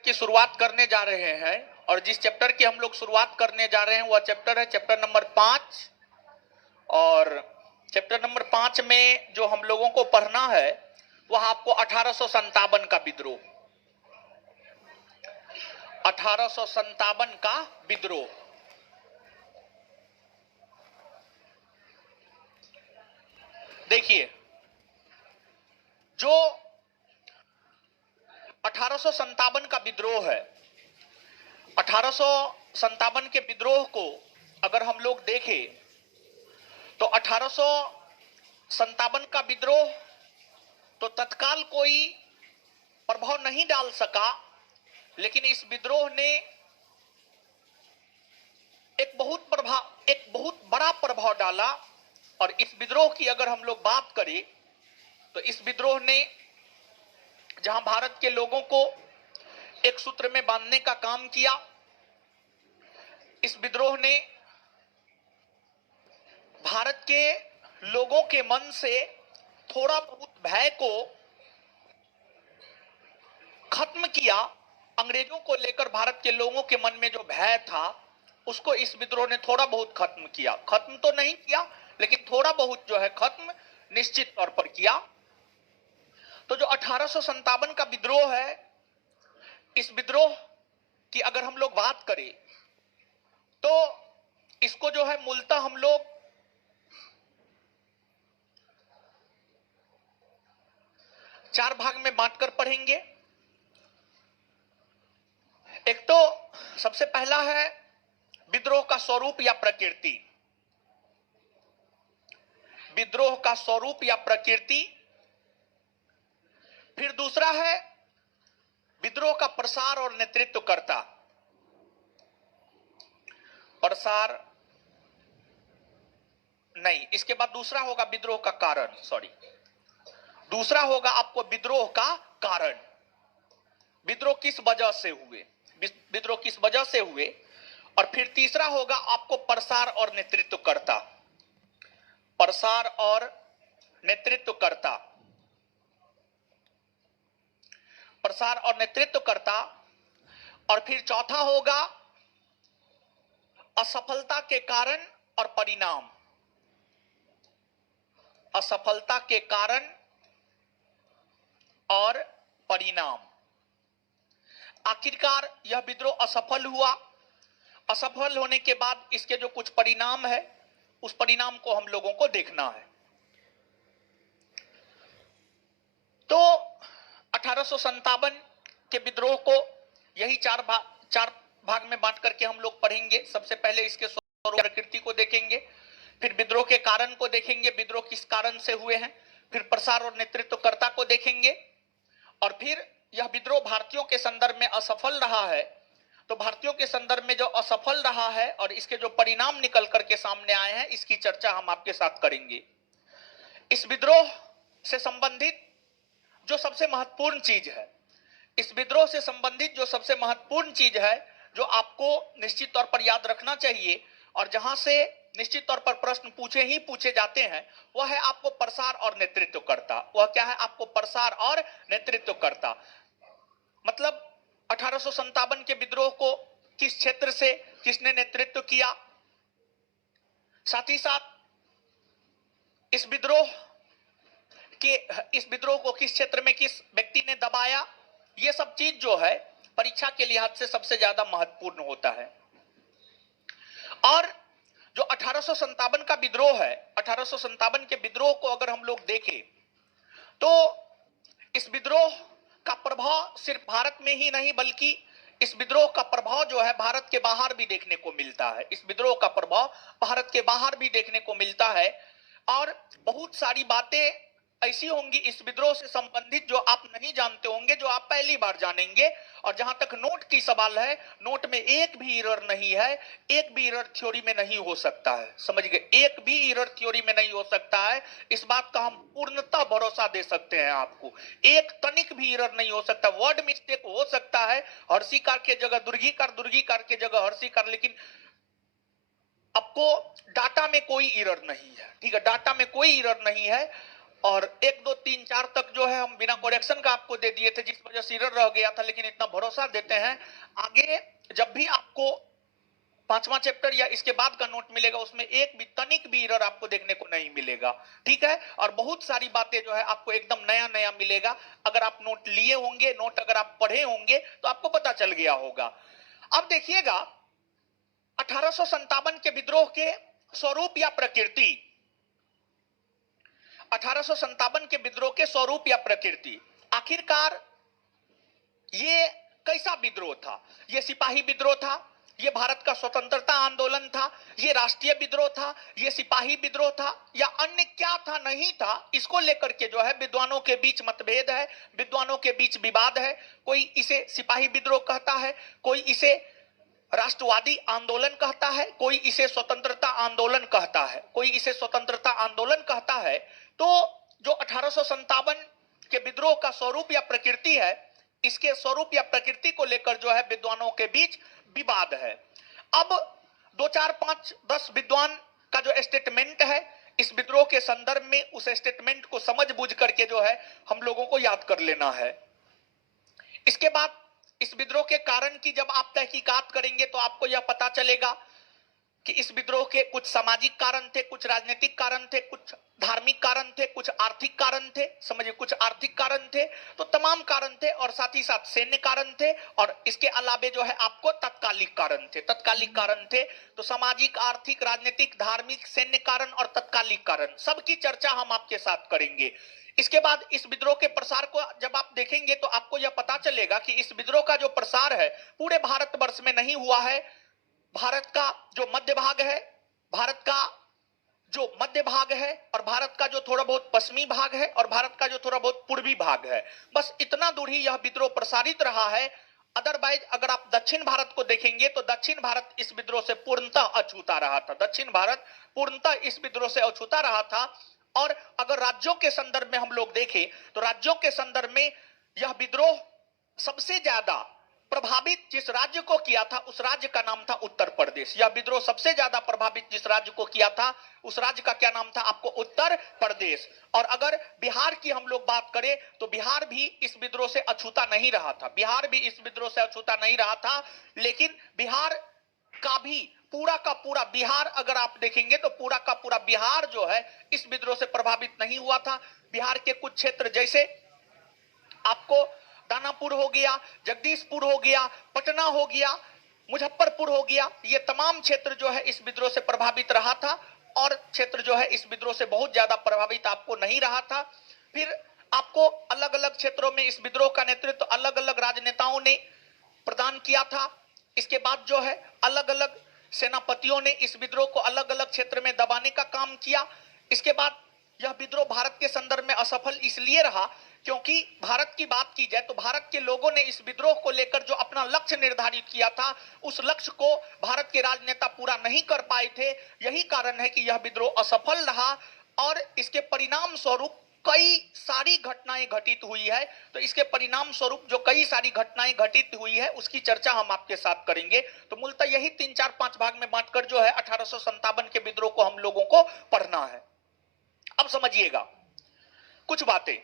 की शुरुआत करने जा रहे हैं और जिस चैप्टर की हम लोग शुरुआत करने जा रहे हैं वह चैप्टर है चैप्टर नंबर 5। और चैप्टर नंबर 5 में जो हम लोगों को पढ़ना है वह आपको 1857 का विद्रोह, 1857 का विद्रोह। देखिए, जो 1857 का विद्रोह है, 1857 के विद्रोह को अगर हम लोग देखें तो 1857 का विद्रोह तो तत्काल कोई प्रभाव नहीं डाल सका, लेकिन इस विद्रोह ने एक बहुत बड़ा प्रभाव डाला। और इस विद्रोह की अगर हम लोग बात करें तो इस विद्रोह ने जहां भारत के लोगों को एक सूत्र में बांधने का काम किया, इस विद्रोह ने भारत के लोगों के मन से थोड़ा बहुत भय को खत्म किया। अंग्रेजों को लेकर भारत के लोगों के मन में जो भय था उसको इस विद्रोह ने थोड़ा बहुत खत्म किया। खत्म तो नहीं किया, लेकिन थोड़ा बहुत जो है खत्म निश्चित तौर पर किया। तो जो 1857 का विद्रोह है, इस विद्रोह की अगर हम लोग बात करें तो इसको जो है मूलतः हम लोग चार भाग में बांटकर पढ़ेंगे। एक तो सबसे पहला है विद्रोह का स्वरूप या प्रकृति, विद्रोह का स्वरूप या प्रकृति। फिर दूसरा है विद्रोह का प्रसार और नेतृत्वकर्ता, प्रसार नहीं, इसके बाद दूसरा होगा विद्रोह का कारण, दूसरा होगा आपको विद्रोह का कारण, विद्रोह किस वजह से हुए, विद्रोह किस वजह से हुए। और फिर तीसरा होगा आपको प्रसार और नेतृत्वकर्ता, प्रसार और नेतृत्वकर्ता, प्रसार और नेतृत्वकर्ता। और फिर चौथा होगा असफलता के कारण और परिणाम, असफलता के कारण और परिणाम। आखिरकार यह विद्रोह असफल हुआ, असफल होने के बाद इसके जो कुछ परिणाम है उस परिणाम को हम लोगों को देखना है। तो 1857 के विद्रोह को यही चार भाग में बांट करके हम लोग पढ़ेंगे। सबसे पहले इसके स्वरूप प्रकृति को देखेंगे, फिर विद्रोह के कारण को देखेंगे, विद्रोह किस कारण से हुए हैं, फिर प्रसार और नेतृत्वकर्ता को देखेंगे, और फिर यह विद्रोह भारतीयों के संदर्भ में असफल रहा है तो भारतीयों के संदर्भ में जो असफल रहा है और इसके जो परिणाम निकल करके सामने आए हैं इसकी चर्चा हम आपके साथ करेंगे। इस विद्रोह से संबंधित जो सबसे महत्वपूर्ण चीज है, इस विद्रोह से संबंधित जो सबसे महत्वपूर्ण चीज है जो आपको निश्चित तौर पर याद रखना चाहिए और जहां से निश्चित तौर पर प्रश्न पूछे जाते हैं वह है आपको प्रसार और नेतृत्वकर्ता। वह क्या है? आपको प्रसार और नेतृत्वकर्ता। मतलब 1857 के विद्रोह को किस क्षेत्र से किसने नेतृत्व किया, साथ ही साथ इस विद्रोह को किस क्षेत्र में किस व्यक्ति ने दबाया, यह सब चीज जो है परीक्षा के लिहाज से सबसे ज्यादा महत्वपूर्ण होता है। और जो 1857 का विद्रोह है, 1857 के विद्रोह को अगर हम लोग देखें तो इस विद्रोह का प्रभाव सिर्फ भारत में ही नहीं बल्कि इस विद्रोह का प्रभाव जो है भारत के बाहर भी देखने को मिलता है। इस विद्रोह का प्रभाव भारत के बाहर भी देखने को मिलता है और बहुत सारी बातें ऐसी होंगी इस विद्रोह से संबंधित जो आप नहीं जानते होंगे, जो आप पहली बार जानेंगे। और जहां तक नोट की सवाल है, नोट में एक भी एरर नहीं है, एक भी एरर थ्योरी में नहीं हो सकता है, समझ गए? एक भी एरर थ्योरी में नहीं हो सकता है, इस बात का हम पूर्णतः भरोसा दे सकते हैं आपको। एक तनिक भी एरर नहीं हो सकता। वर्ड मिस्टेक हो सकता है, हर्षिकार के जगह दुर्गीकार, दुर्गीकार के जगह हर्षिकार, लेकिन आपको डाटा में कोई एरर नहीं है, ठीक है? डाटा में कोई एरर नहीं है। और 1 2 3 4 तक जो है हम बिना करेक्शन का आपको दे दिए थे, जिस वजह से एरर रह गया था। लेकिन इतना भरोसा देते हैं, आगे जब भी आपको 5वां चैप्टर या इसके बाद का नोट मिलेगा, उसमें एक भी तनिक भी एरर आपको देखने को नहीं मिलेगा, ठीक है। और बहुत सारी बातें जो है आपको एकदम नया नया मिलेगा। अगर आप नोट लिए होंगे, नोट अगर आप पढ़े होंगे तो आपको पता चल गया होगा। अब देखिएगा 1857 के विद्रोह के स्वरूप या प्रकृति, 1857 के विद्रोह के स्वरूप या प्रकृति, आखिरकार ये कैसा विद्रोह था? ये सिपाही विद्रोह था, ये भारत का स्वतंत्रता आंदोलन था, ये राष्ट्रीय विद्रोह था, ये सिपाही विद्रोह था, या अन्य क्या था, नहीं था? इसको लेकर के जो है विद्वानों के बीच मतभेद है, विद्वानों के बीच विवाद है। कोई इसे सिपाही विद्रोह कहता है, कोई इसे राष्ट्रवादी आंदोलन कहता है, कोई इसे स्वतंत्रता आंदोलन कहता है, कोई इसे स्वतंत्रता आंदोलन कहता है। तो जो 1857 के विद्रोह का स्वरूप या प्रकृति है, इसके स्वरूप या प्रकृति को लेकर जो है विद्वानों के बीच विवाद है। अब 2 4 5 10 विद्वान का जो स्टेटमेंट है, इस विद्रोह के संदर्भ में उस स्टेटमेंट को समझ बूझ करके जो है हम लोगों को याद कर लेना है। इसके बाद इस विद्रोह के कारण की जब आप तहकीकात करेंगे तो आपको यह पता चलेगा कि इस विद्रोह के कुछ सामाजिक कारण थे, कुछ राजनीतिक कारण थे, कुछ धार्मिक कारण थे, कुछ आर्थिक कारण थे, समझिए कुछ आर्थिक कारण थे, तो तमाम कारण थे, और साथ ही साथ सैन्य कारण थे, और इसके अलावे जो है आपको तत्कालिक कारण थे। तत्कालिक कारण थे तो सामाजिक, आर्थिक, राजनीतिक, धार्मिक, सैन्य कारण और तत्कालिक कारण, सबकी चर्चा हम आपके साथ करेंगे। इसके बाद इस विद्रोह के प्रसार को जब आप देखेंगे तो आपको यह पता चलेगा कि इस विद्रोह का जो प्रसार है पूरे भारतवर्ष में नहीं हुआ है। भारत का जो मध्य भाग है, भारत का जो मध्य भाग है, और भारत का जो थोड़ा बहुत पश्चिमी भाग है, और भारत का जो थोड़ा बहुत पूर्वी भाग है, बस इतना दूर ही यह विद्रोह प्रसारित रहा है। अदरवाइज अगर आप दक्षिण भारत को देखेंगे तो दक्षिण भारत इस विद्रोह से पूर्णतः अछूता रहा था। दक्षिण भारत पूर्णतः इस विद्रोह से अछूता रहा था। और अगर राज्यों के संदर्भ में हम लोग देखें तो राज्यों के संदर्भ में यह विद्रोह सबसे ज्यादा प्रभावित जिस राज्य को किया था उस राज्य का नाम था उत्तर प्रदेश। यह विद्रोह सबसे ज्यादा प्रभावित जिस राज्य को किया था उस राज्य का क्या नाम था? आपको उत्तर प्रदेश। और अगर बिहार की हम लोग बात करें तो बिहार भी इस विद्रोह से अछूता नहीं रहा था। बिहार भी इस विद्रोह से अछूता नहीं रहा था, लेकिन बिहार का भी पूरा का पूरा बिहार अगर आप देखेंगे तो पूरा का पूरा बिहार जो है इस विद्रोह से प्रभावित नहीं हुआ था। बिहार के कुछ क्षेत्र जैसे आपको दानापुर हो गया, जगदीशपुर हो गया, पटना हो गया, मुजफ्फरपुर हो गया, ये तमाम क्षेत्र जो है इस विद्रोह से प्रभावित रहा था, और क्षेत्र जो है इस विद्रोह से बहुत ज्यादा प्रभावित आपको नहीं रहा था। फिर आपको अलग अलग क्षेत्रों में इस विद्रोह का नेतृत्व अलग अलग राजनेताओं ने प्रदान किया था। इसके बाद जो है अलग अलग सेनापतियों ने इस विद्रोह को अलग अलग क्षेत्र में दबाने का काम किया। इसके बाद यह विद्रोह भारत के संदर्भ में असफल इसलिए रहा क्योंकि भारत की बात की जाए तो भारत के लोगों ने इस विद्रोह को लेकर जो अपना लक्ष्य निर्धारित किया था उस लक्ष्य को भारत के राजनेता पूरा नहीं कर पाए थे। यही कारण है कि यह विद्रोह असफल रहा, और इसके परिणाम स्वरूप कई सारी घटनाएं घटित हुई है। तो इसके परिणाम स्वरूप जो कई सारी घटनाएं घटित हुई है उसकी चर्चा हम आपके साथ करेंगे। तो मूलतः यही 3 4 5 भाग में बांटकर जो है 1857 के विद्रोह को हम लोगों को पढ़ना है। अब समझिएगा कुछ बातें।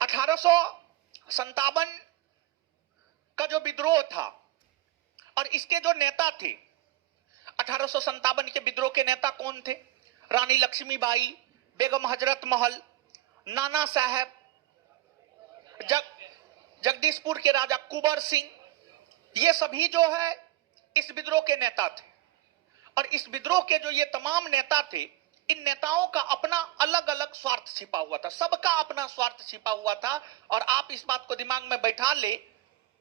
1857 का जो विद्रोह था और इसके जो नेता थे, 1857 के विद्रोह के नेता कौन थे? रानी लक्ष्मीबाई, बेगम हजरत महल, नाना साहब, जगदीशपुर के राजा कुंवर सिंह, ये सभी जो है इस विद्रोह के नेता थे। और इस विद्रोह के जो ये तमाम नेता थे, इन नेताओं का अपना अलग अलग स्वार्थ छिपा हुआ था, सबका अपना स्वार्थ छिपा हुआ था। और आप इस बात को दिमाग में बैठा ले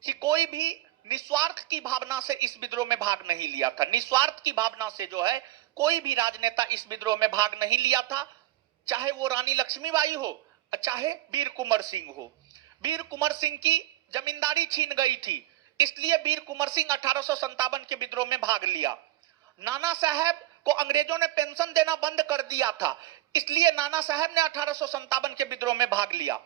कि कोई भी निस्वार्थ की भावना से इस विद्रोह में भाग नहीं लिया था। निस्वार्थ की भावना से जो है कोई भी राजनेता इस विद्रोह में भाग नहीं लिया था, चाहे वो रानी लक्ष्मीबाई हो, चाहे वीर कुंवर सिंह हो। वीर कुंवर सिंह की जमींदारी छीन गई थी, इसलिए वीर कुंवर सिंह 1857 के विद्रोह में भाग लिया। नाना साहब को अंग्रेजों ने पेंशन देना बंद कर दिया था, इसलिए नाना साहब ने 1857 के विद्रोह में भाग लिया।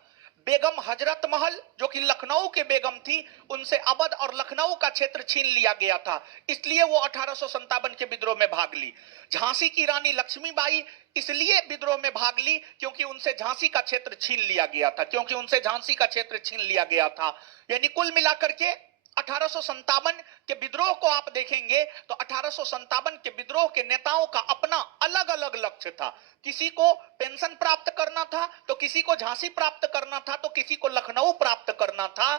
बेगम हजरत महल जो कि लखनऊ के बेगम थी, उनसे अवध और लखनऊ का क्षेत्र छीन लिया गया था, इसलिए वो 1857 के विद्रोह में भाग ली। झांसी की रानी लक्ष्मीबाई इसलिए विद्रोह में भाग ली क्योंकि उनसे झांसी का क्षेत्र छीन लिया गया था, क्योंकि उनसे झांसी का क्षेत्र छीन लिया गया था। यानी कुल मिलाकर के 1857 के विद्रोह को आप देखेंगे तो 1857 के विद्रोह के नेताओं का अपना अलग अलग लक्ष्य था। किसी को पेंशन प्राप्त करना था, तो किसी को झांसी प्राप्त करना था, तो किसी को लखनऊ प्राप्त करना था,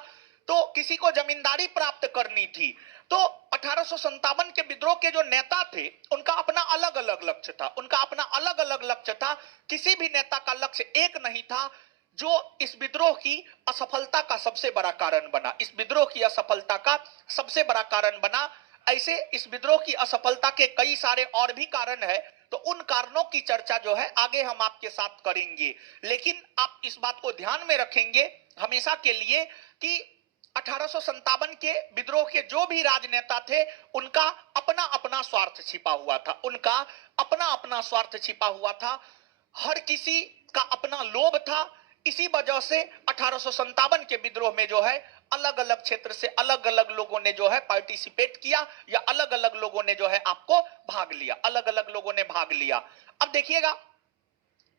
तो किसी को जमींदारी प्राप्त करनी थी। तो 1857 के विद्रोह के जो नेता थे उनका अपना अलग अलग लक्ष्य था, उनका अपना अलग अलग लक्ष्य था। किसी भी नेता का लक्ष्य एक नहीं था, जो इस विद्रोह की असफलता का सबसे बड़ा कारण बना, इस विद्रोह की असफलता का सबसे बड़ा कारण बना। ऐसे इस विद्रोह की असफलता के कई सारे और भी कारण है, तो उन कारणों की चर्चा जो है आगे हम आपके साथ करेंगे। लेकिन आप इस बात को ध्यान में रखेंगे हमेशा के लिए कि 1857 के विद्रोह के जो भी राजनेता थे उनका अपना अपना स्वार्थ छिपा हुआ था, उनका अपना अपना स्वार्थ छिपा हुआ था, हर किसी का अपना लोभ था। इसी वजह से 1857 के विद्रोह में जो है अलग अलग क्षेत्र से अलग अलग लोगों ने जो है पार्टिसिपेट किया, या अलग अलग लोगों ने जो है आपको भाग लिया, अलग अलग लोगों ने भाग लिया। अब देखिएगा,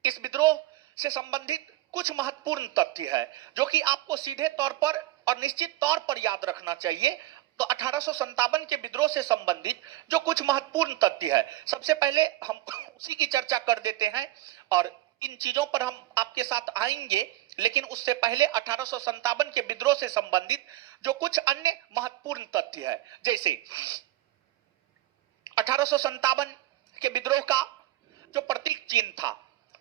इस विद्रोह से संबंधित कुछ महत्वपूर्ण तथ्य है जो कि आपको सीधे तौर पर और निश्चित तौर पर याद रखना चाहिए। तो 1857 के विद्रोह से संबंधित जो कुछ महत्वपूर्ण तथ्य है, सबसे पहले हम उसी की चर्चा कर देते हैं और इन चीजों पर हम आपके साथ आएंगे। लेकिन उससे पहले 1857 के विद्रोह से संबंधित जो कुछ अन्य महत्वपूर्ण तथ्य है, जैसे 1857 के विद्रोह का जो प्रतीक चिन्ह था,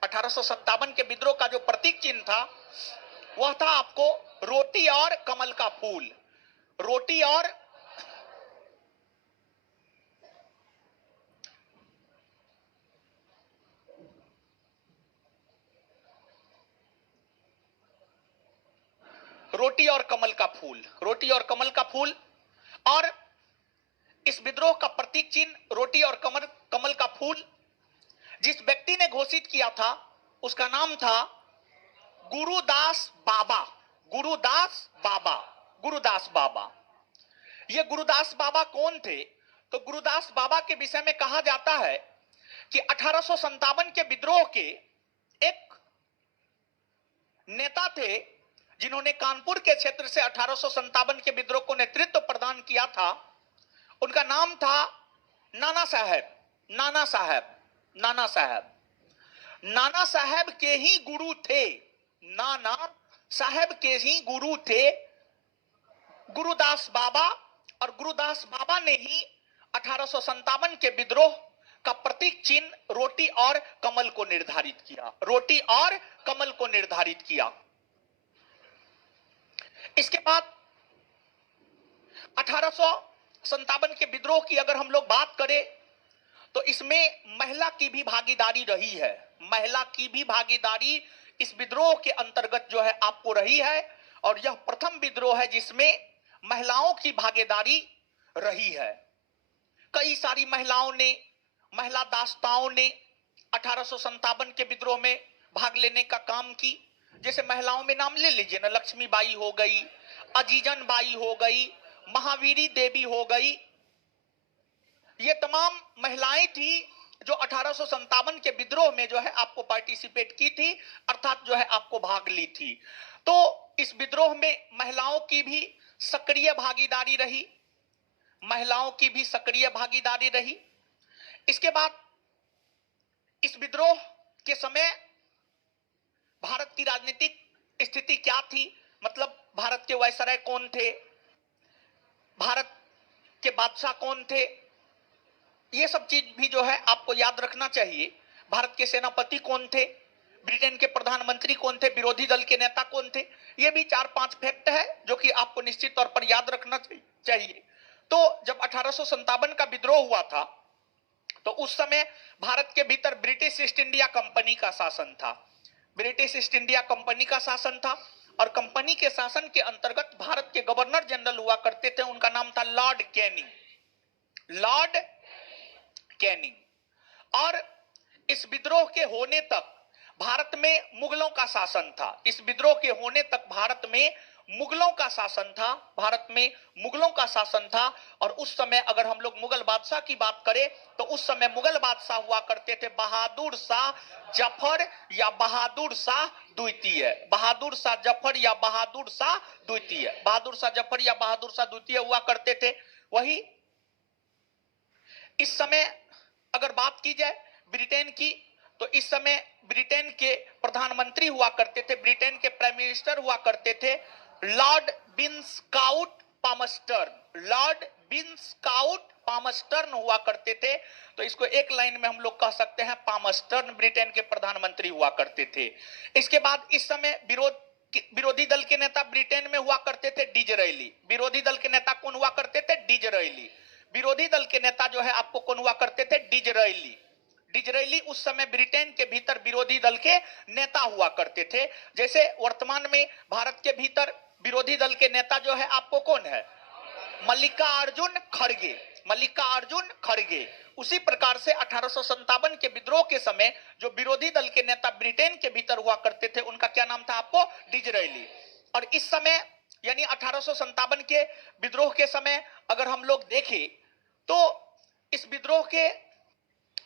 1857 के विद्रोह का जो प्रतीक चिन्ह था वह था आपको रोटी और कमल का फूल। रोटी और कमल का फूल, रोटी और कमल का फूल। और इस विद्रोह का प्रतीक चिन्ह रोटी और कमल का फूल जिस व्यक्ति ने घोषित किया था उसका नाम था गुरुदास बाबा। गुरुदास बाबा, गुरुदास बाबा। ये गुरुदास बाबा कौन थे? तो गुरुदास बाबा के विषय में कहा जाता है कि 1857 के विद्रोह के एक नेता थे जिन्होंने कानपुर के क्षेत्र से 1857 के विद्रोह को नेतृत्व प्रदान किया था। उनका नाम था नाना साहब। नाना साहब, नाना साहब, नाना साहब के ही गुरु थे, नाना साहब के ही गुरु थे गुरुदास बाबा। और गुरुदास बाबा ने ही 1857 के विद्रोह का प्रतीक चिन्ह रोटी और कमल को निर्धारित किया, रोटी और कमल को निर्धारित किया। इसके बाद 1857 के विद्रोह की अगर हम लोग बात करें तो इसमें महिला की भी भागीदारी रही है। महिला की भी भागीदारी इस विद्रोह के अंतर्गत जो है आपको रही है, और यह प्रथम विद्रोह है जिसमें महिलाओं की भागीदारी रही है। कई सारी महिलाओं ने, महिला दासताओं ने 1857 के विद्रोह में भाग लेने का काम की। जैसे महिलाओं में नाम ले लीजिए ना, लक्ष्मीबाई हो गई, अजीजन बाई हो गई, महावीरी देवी हो गई। ये तमाम महिलाएं थी जो 1857 के विद्रोह में जो है आपको पार्टिसिपेट की थी, अर्थात जो है आपको भाग ली थी। तो इस विद्रोह में महिलाओं की भी सक्रिय भागीदारी रही, महिलाओं की भी सक्रिय भागीदारी रही। इसके बाद इस विद्रोह के समय भारत की राजनीतिक स्थिति क्या थी, मतलब भारत के वायसराय कौन थे, भारत के बादशाह कौन थे, ये सब चीज भी जो है आपको याद रखना चाहिए। भारत के सेनापति कौन थे, ब्रिटेन के प्रधानमंत्री कौन थे, विरोधी दल के नेता कौन थे, ये भी 4-5 फैक्ट है जो कि आपको निश्चित तौर पर याद रखना चाहिए। तो जब 1857 का विद्रोह हुआ था तो उस समय भारत के भीतर ब्रिटिश ईस्ट इंडिया कंपनी का शासन था, ब्रिटिश ईस्ट इंडिया कंपनी का शासन था। और कंपनी के शासन के अंतर्गत भारत के गवर्नर जनरल हुआ करते थे, उनका नाम था लॉर्ड कैनिंग, लॉर्ड कैनिंग। और इस विद्रोह के होने तक भारत में मुगलों का शासन था। इस विद्रोह के होने तक भारत में मुगलों का शासन था, भारत में मुगलों का शासन था। और उस समय अगर हम लोग मुगल बादशाह की बात करें तो उस समय मुगल बादशाह हुआ करते थे बहादुर शाह जफर या बहादुर शाह द्वितीय। बहादुर शाह जफर या बहादुर शाह द्वितीय, बहादुर शाह जफर या बहादुर शाह द्वितीय हुआ करते थे। वही इस समय अगर बात की जाए ब्रिटेन की, तो इस समय ब्रिटेन के प्रधानमंत्री हुआ करते थे, ब्रिटेन के प्राइम मिनिस्टर हुआ करते थे लॉर्ड विंस्काउट पामस्टर्न। लॉर्ड विंस्काउट पामस्टर्न हुआ करते थे। तो इसको एक लाइन में हम लोग कह सकते हैं पामस्टर्न ब्रिटेन के प्रधानमंत्री हुआ करते थे। इसके बाद इस समय विरोधी दल के नेता ब्रिटेन में हुआ करते थे डिजरेली। विरोधी दल के नेता कौन हुआ करते थे? डिजरेली। विरोधी दल के नेता जो है आपको कौन हुआ करते थे? डिजरेली। डिजरेली उस समय ब्रिटेन के भीतर विरोधी दल के नेता हुआ करते थे। जैसे वर्तमान में भारत के भीतर विरोधी दल के नेता जो है आपको कौन है? मल्लिकार्जुन खड़गे। मल्लिकार्जुन खड़गे। उसी प्रकार से 1857 के विद्रोह के समय जो विरोधी दल के नेता ब्रिटेन के भीतर हुआ करते थे उनका क्या नाम था आपको? डिजरेली। और इस समय यानी 1857 के विद्रोह के समय अगर हम लोग देखें तो इस विद्रोह के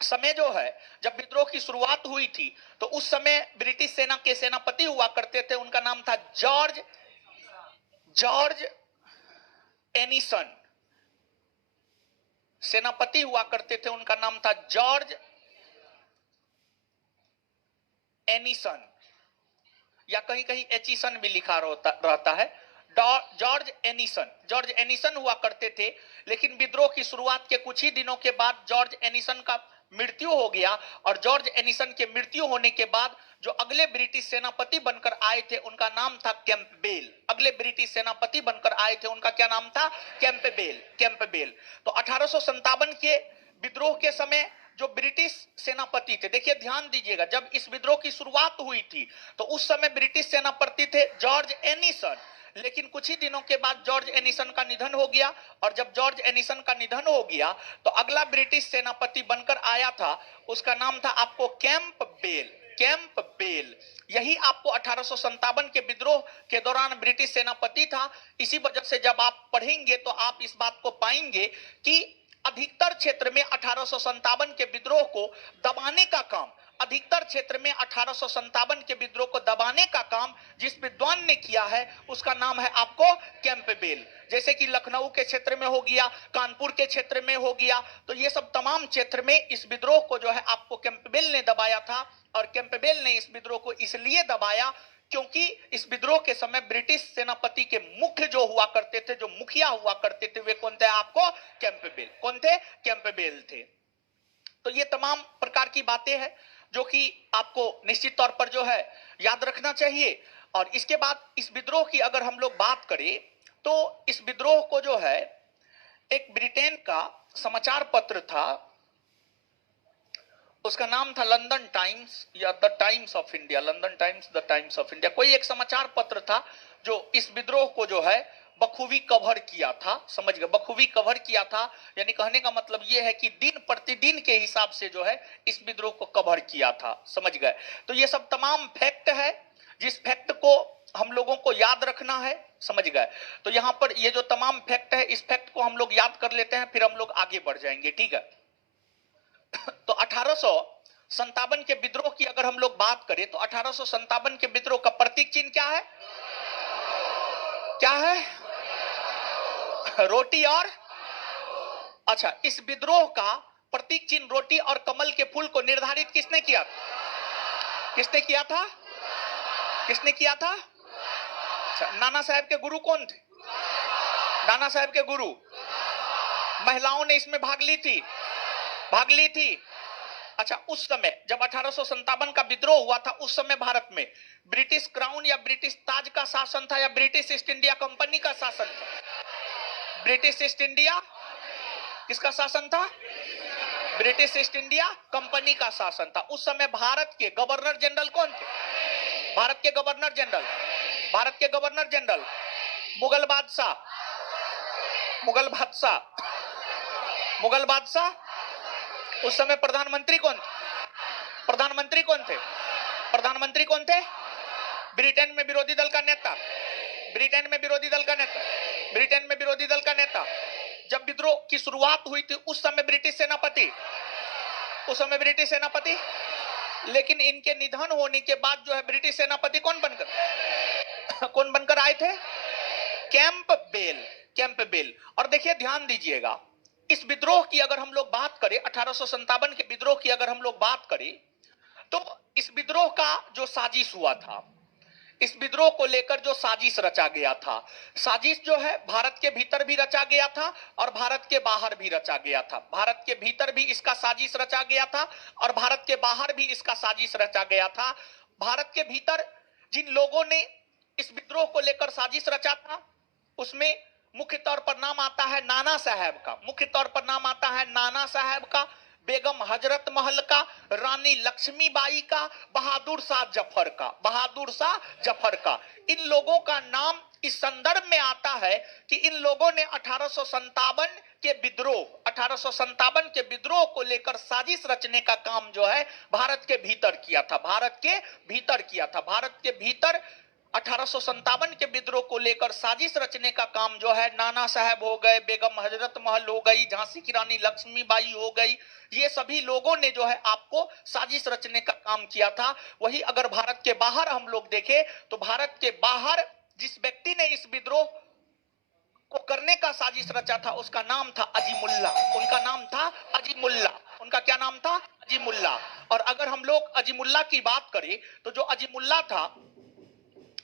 समय जो है, जब विद्रोह की शुरुआत हुई थी तो उस समय ब्रिटिश सेना के सेनापति हुआ करते थे, उनका नाम था जॉर्ज एनिसन। सेनापति हुआ करते थे, उनका नाम था जॉर्ज एनिसन, या कहीं कहीं एचिसन भी लिखा रहता है। जॉर्ज एनिसन हुआ करते थे। लेकिन विद्रोह की शुरुआत के कुछ ही दिनों के बाद जॉर्ज एनिसन का मृत्यु हो गया। और जॉर्ज एनिसन के मृत्यु होने के बाद जो अगले ब्रिटिश सेनापति बनकर आए थे उनका नाम था कैंपबेल। अगले ब्रिटिश सेनापति बनकर आए थे उनका क्या नाम था? कैंपबेल। तो 1857 के विद्रोह के समय जो ब्रिटिश सेनापति थे, देखिए ध्यान दीजिएगा, जब इस विद्रोह की शुरुआत हुई थी तो उस समय ब्रिटिश सेनापति थे जॉर्ज एनिसन। लेकिन कुछ ही दिनों के बाद जॉर्ज एनिसन का निधन हो गया। और जब जॉर्ज एनिसन का निधन हो गया तो अगला ब्रिटिश सेनापति बनकर आया था, उसका नाम था आपको कैंपबेल। यही आपको 1857 के विद्रोह के दौरान ब्रिटिश सेनापति था। इसी वजह से जब आप पढ़ेंगे तो आप इस बात को पाएंगे कि अधिकतर क्षेत्र में 1857 के विद्रोह को दबाने का काम, अधिकतर क्षेत्र में 1857 के विद्रोह को दबाने का काम जिस विद्वान ने किया है उसका नाम है आपको कैंपबेल। जैसे कि लखनऊ के क्षेत्र में हो गया, कानपुर के क्षेत्र में हो गया, तो ये सब तमाम क्षेत्र में इस विद्रोह को जो है आपको कैंपबेल ने दबाया था। और कैंपबेल ने इस विद्रोह को इसलिए दबाया क्योंकि इस विद्रोह के समय ब्रिटिश सेनापति के मुख्य जो हुआ करते थे, जो मुखिया हुआ करते थे, वे कौन थे आपको? कैंपबेल। कौन थे? कैंपबेल थे। तो ये तमाम प्रकार की बातें हैं जो कि आपको निश्चित तौर पर जो है याद रखना चाहिए। और इसके बाद इस विद्रोह की अगर हम लोग बात करें तो इस विद्रोह को जो है एक ब्रिटेन का समाचार पत्र था, उसका नाम था लंदन टाइम्स या the times of India. London times, the times of India, कोई एक समाचार पत्र था जो इस विद्रोह को जो है बखूबी कवर किया था। समझ गए? बखूबी कवर किया था, यानी कहने का मतलब यह है कि दिन प्रतिदिन के हिसाब से जो है इस विद्रोह को कवर किया था। समझ गए? तो ये सब तमाम फैक्ट है जिस फैक्ट को हम लोगों को याद रखना है। समझ गए? तो यहां पर ये जो तमाम फैक्ट है, इस फैक्ट को हम लोग याद कर लेते हैं, फिर हम लोग आगे बढ़ जाएंगे। ठीक है? तो 1857 के विद्रोह की अगर हम लोग बात करें तो 1857 के विद्रोह का प्रतीक चिन्ह क्या है? क्या है? रोटी और अच्छा, इस विद्रोह का प्रतीक चिन्ह रोटी और कमल के फूल को निर्धारित किसने किया था? किसने किया था? किसने किया था? अच्छा, नाना साहब के गुरु कौन थे? नाना साहब के गुरु। महिलाओं ने इसमें भाग ली थी? भाग ली थी। अच्छा, उस समय जब 1857 का विद्रोह हुआ था उस समय भारत में ब्रिटिश क्राउन या ब्रिटिश ताज का शासन था या ब्रिटिश ईस्ट इंडिया कंपनी का शासन था? ब्रिटिश ईस्ट इंडिया किसका शासन था? ब्रिटिश ईस्ट इंडिया कंपनी का शासन था। उस समय भारत के गवर्नर जनरल कौन थे? भारत के गवर्नर जनरल, भारत के गवर्नर जनरल मुगल बादशाह। मुगल बादशाह, मुगल बादशाह। उस समय प्रधानमंत्री कौन थे? प्रधानमंत्री कौन थे? प्रधानमंत्री कौन थे? ब्रिटेन में विरोधी दल का नेता, ब्रिटेन में विरोधी दल का नेता, ब्रिटेन में विरोधी दल का नेता। जब विद्रोह की शुरुआत हुई थी उस समय ब्रिटिश सेनापति, उस समय ब्रिटिश सेनापति, लेकिन इनके निधन होने के बाद जो है ब्रिटिश सेनापति कौन बनकर आए थे? Campbell, Campbell. और देखिए ध्यान दीजिएगा, इस विद्रोह की अगर हम लोग बात करें, 1857 के विद्रोह की अगर हम लोग बात करें, तो इस विद्रोह का जो साजिश हुआ था, इस विद्रोह को लेकर जो साजिश रचा गया था, साजिश जो है भारत के भीतर भी रचा गया था और भारत के बाहर भी रचा गया था। भारत के भीतर भी इसका साजिश रचा गया था और भारत के बाहर भी इसका साजिश रचा गया था। भारत के भीतर जिन लोगों ने इस विद्रोह को लेकर साजिश रचा था, उसमें मुख्य तौर पर नाम आता है नाना साहब का, मुख्य तौर पर नाम आता है नाना साहब का, बेगम हजरत महल का, रानी लक्ष्मीबाई का, बहादुर शाह जफर का, बहादुर शाह जफर का। इन लोगों का नाम इस संदर्भ में आता है कि इन लोगों ने 1857 के विद्रोह, 1857 के विद्रोह को लेकर साजिश रचने का काम जो है भारत के भीतर किया था, भारत के भीतर किया था। भारत के भीतर 1857 के विद्रोह को लेकर साजिश रचने का काम जो है नाना साहब हो गए, बेगम हजरत महल हो गई, झांसी की रानी लक्ष्मीबाई हो गई, ये सभी लोगों ने जो है आपको साजिश रचने का काम किया था। वही अगर भारत के बाहर हम लोग देखें तो भारत के बाहर जिस व्यक्ति ने इस विद्रोह को करने का साजिश रचा था उसका नाम था अजीमुल्ला, उनका नाम था अजीमुल्ला, उनका क्या नाम था? अजीमुल्ला। और अगर हम लोग अजीमुल्ला की बात करें तो जो अजीमुल्ला था,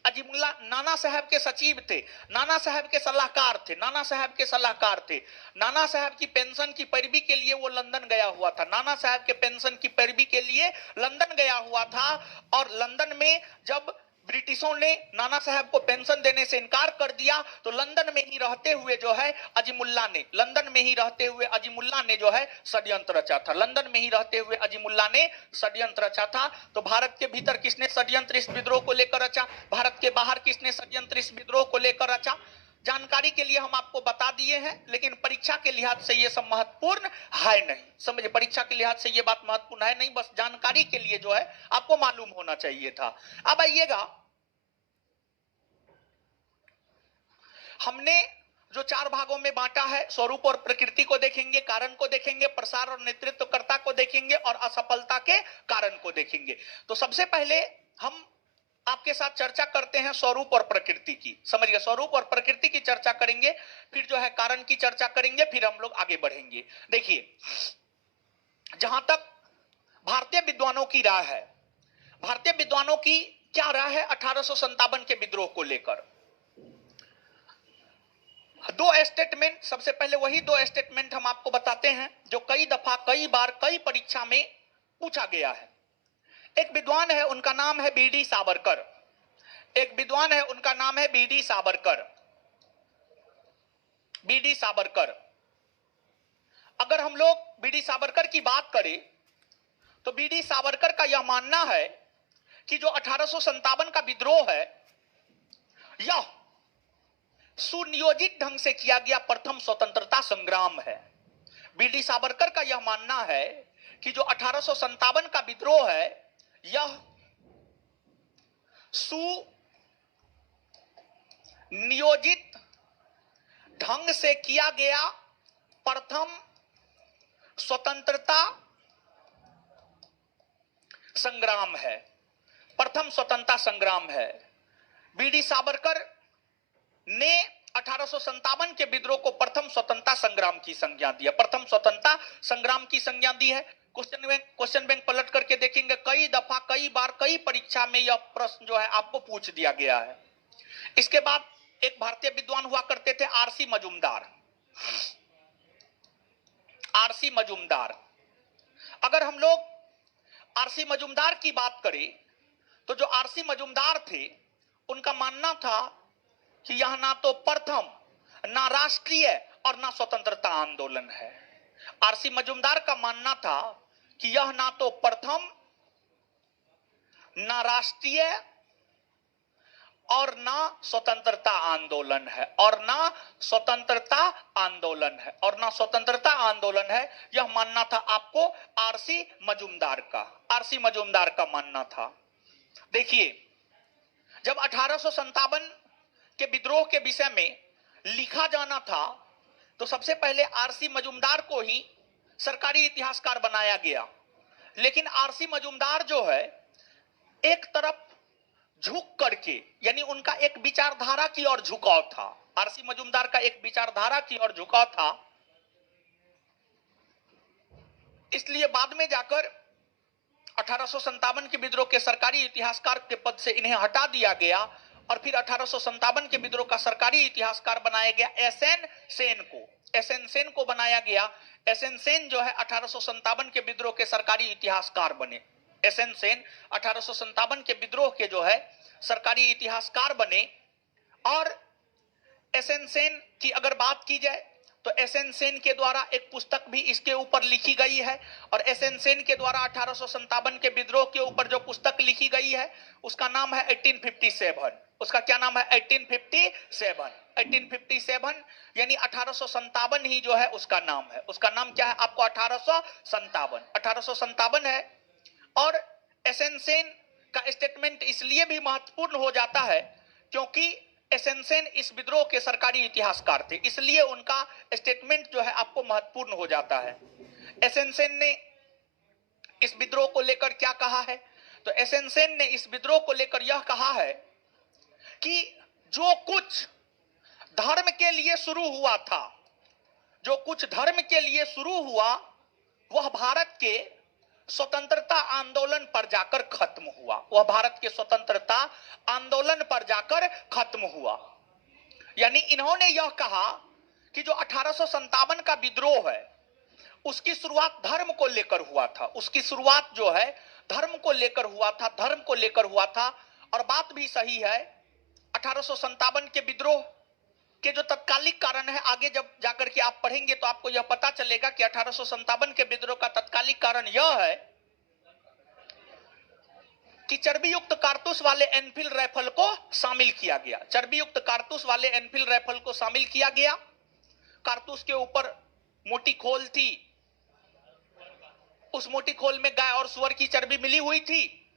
अजीमुल्ला नाना साहब के सचिव थे, नाना साहब के सलाहकार थे, नाना साहब के सलाहकार थे। नाना साहब की पेंशन की पैरवी के लिए वो लंदन गया हुआ था, नाना साहब के पेंशन की पैरवी के लिए लंदन गया हुआ था। और लंदन में जब ब्रिटिशों ने नाना साहब को पेंशन देने से इनकार कर दिया तो लंदन में ही रहते हुए जो है अजीमुल्ला ने, लंदन में ही रहते हुए अजीमुल्ला ने जो है षड्यंत्र रचा था, लंदन में ही रहते हुए अजीमुल्ला ने षड्यंत्र रचा था। तो भारत के भीतर किसने षड्यंत्र इस विद्रोह को लेकर रचा, भारत के बाहर किसने षड्यंत्र इस विद्रोह को लेकर रचा? जानकारी के लिए हम आपको बता दिए हैं, लेकिन परीक्षा के लिहाज से ये सब महत्वपूर्ण है नहीं, समझे? परीक्षा के लिहाज से ये बात महत्वपूर्ण है नहीं, बस जानकारी के लिए जो है आपको मालूम होना चाहिए था। अब आइएगा, हमने जो 4 भागों में बांटा है, स्वरूप और प्रकृति को देखेंगे, कारण को देखेंगे, प्रसार और नेतृत्वकर्ता को देखेंगे और असफलता के कारण को देखेंगे। तो सबसे पहले हम आपके साथ चर्चा करते हैं स्वरूप और प्रकृति की, समझिए, स्वरूप और प्रकृति की चर्चा करेंगे, फिर जो है कारण की चर्चा करेंगे, फिर हम लोग आगे बढ़ेंगे। देखिए, जहां तक भारतीय विद्वानों की राय है, भारतीय विद्वानों की क्या राय है 1857 के विद्रोह को लेकर? 2 स्टेटमेंट, सबसे पहले वही 2 स्टेटमेंट हम आपको बताते हैं जो कई दफा, कई बार, कई परीक्षा में पूछा गया है। एक विद्वान है, उनका नाम है बीडी सावरकर, एक विद्वान है, उनका नाम है बीडी सावरकर, बीडी सावरकर। अगर हम लोग बीडी सावरकर की बात करें तो बीडी सावरकर का यह मानना है कि जो 1857 का विद्रोह है यह सुनियोजित ढंग से किया गया प्रथम स्वतंत्रता संग्राम है। बीडी सावरकर का यह मानना है कि जो 1857 का विद्रोह है यह सुनियोजित ढंग से किया गया प्रथम स्वतंत्रता संग्राम है, प्रथम स्वतंत्रता संग्राम है। बीडी सावरकर ने 1857 के विद्रोह को प्रथम स्वतंत्रता संग्राम की संज्ञा दी है, प्रथम स्वतंत्रता संग्राम की संज्ञा दी है। क्वेश्चन बैंक पलट करके देखेंगे, कई दफा, कई बार, कई परीक्षा में यह प्रश्न जो है आपको पूछ दिया गया है। इसके बाद एक भारतीय विद्वान हुआ करते थे आरसी मजूमदार, आरसी मजूमदार। अगर हम लोग आरसी मजूमदार की बात करें तो जो आरसी मजूमदार थे उनका मानना था कि यह ना तो प्रथम, ना राष्ट्रीय और ना स्वतंत्रता आंदोलन है। आरसी मजूमदार का मानना था कि यह ना तो प्रथम, ना राष्ट्रीय और ना स्वतंत्रता आंदोलन है, और ना स्वतंत्रता आंदोलन है, और ना स्वतंत्रता आंदोलन है। यह मानना था आपको आरसी मजूमदार का, आरसी मजूमदार का मानना था। देखिए, जब 1857 के विद्रोह के विषय में लिखा जाना था तो सबसे पहले आरसी मजूमदार को ही सरकारी इतिहासकार बनाया गया। लेकिन आरसी मजूमदार जो है एक तरफ झुक करके, यानी उनका एक विचारधारा की ओर झुकाव था। आरसी मजूमदार का एक विचारधारा की ओर झुकाव था, इसलिए बाद में जाकर 1857 के विद्रोह के सरकारी इतिहासकार के पद से इन्हें हटा दिया गया और फिर 1857 के विद्रोह का सरकारी इतिहासकार बनाया गया एसएन सेन को। एसएन सेन को बनाया गया। एसएन सेन जो है 1857 के विद्रोह के सरकारी इतिहासकार बने। एसएन सेन 1857 के विद्रोह के जो है सरकारी इतिहासकार बने। और एसएन सेन की अगर बात की जाए तो एसएन सेन के द्वारा एक पुस्तक भी इसके ऊपर लिखी गई है और एसएन सेन के द्वारा 1857 के विद्रोह के ऊपर जो पुस्तक लिखी गई है उसका नाम है 1857। उसका क्या नाम है? 1857। 1857 यानी 1857 ही जो है उसका नाम है। उसका नाम क्या है आपको? 1857 है। और एसएन सेन का स्टेटमेंट इसलिए भी महत्वपूर्ण हो जाता है क्योंकि एसएन सेन इस विद्रोह के सरकारी इतिहासकार थे, इसलिए उनका स्टेटमेंट जो है आपको महत्वपूर्ण हो जाता है। एसएन सेन ने इस विद्रोह को लेकर क्या कहा है? तो एसएन सेन ने इस विद्रोह को लेकर यह कहा है कि जो कुछ धर्म के लिए शुरू हुआ था, जो कुछ धर्म के लिए शुरू हुआ वह भारत के स्वतंत्रता आंदोलन पर जाकर खत्म हुआ। वह भारत के स्वतंत्रता आंदोलन पर जाकर खत्म हुआ। यानी इन्होंने यह कहा कि जो 1857 का विद्रोह है उसकी शुरुआत धर्म को लेकर हुआ था। उसकी शुरुआत जो है धर्म को लेकर हुआ था, धर्म को लेकर हुआ था। और बात भी सही है, 1857 के विद्रोह के जो तत्कालिक कारण है, आगे जब जाकर के आप पढ़ेंगे तो आपको यह पता चलेगा कि 1857 के विद्रोह का तत्कालिक कारण यह है कि चर्बी युक्त कारतूस वाले एनफील्ड राइफल को शामिल किया गया। चर्बी युक्त कारतूस वाले एनफील्ड राइफल को शामिल किया गया। कारतूस के ऊपर मोटी खोल थी, उस मोटी खोल में गाय और सुअर की चर्बी मिली हुई थी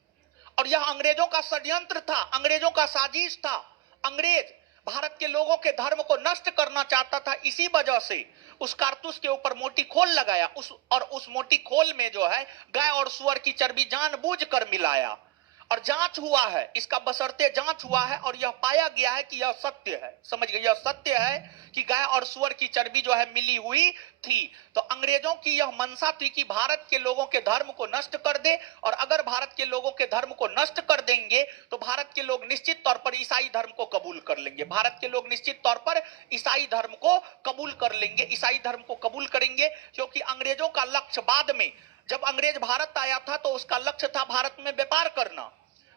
और यह अंग्रेजों का षड्यंत्र था, अंग्रेजों का साजिश था। अंग्रेज भारत के लोगों के धर्म को नष्ट करना चाहता था, इसी वजह से उस कारतूस के ऊपर मोटी खोल लगाया। उस मोटी खोल में जो है गाय और सुअर की चर्बी जानबूझकर मिलाया और जांच हुआ है, इसका बशर्ते जांच हुआ है और यह पाया गया है कि यह सत्य है। समझ गए? यह सत्य है कि गाय और सुअर की चर्बी जो है मिली हुई थी। तो अंग्रेजों की यह मंशा थी कि भारत के लोगों के धर्म को नष्ट कर दे, और अगर भारत के लोगों के धर्म को नष्ट कर देंगे तो भारत के लोग निश्चित तौर पर ईसाई धर्म को कबूल कर लेंगे। भारत के लोग निश्चित तौर पर ईसाई धर्म को कबूल कर लेंगे, ईसाई धर्म को कबूल करेंगे। क्योंकि अंग्रेजों का लक्ष्य बाद में, जब अंग्रेज भारत आया था तो उसका लक्ष्य था भारत में व्यापार करना।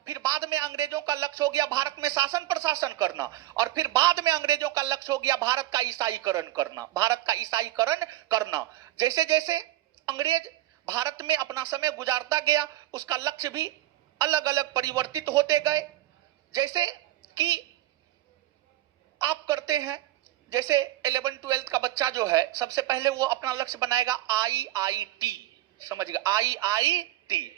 फिर बाद में अंग्रेजों का लक्ष्य हो गया भारत में शासन प्रशासन करना, और फिर बाद में अंग्रेजों का लक्ष्य हो गया भारत का ईसाईकरण करना। भारत का ईसाईकरण करना। जैसे जैसे अंग्रेज भारत में अपना समय गुजारता गया, उसका लक्ष्य भी अलग अलग परिवर्तित होते गए। जैसे कि आप करते हैं, जैसे 11-12 का बच्चा जो है सबसे पहले वो अपना लक्ष्य बनाएगा IIT, समझ गए? IIT।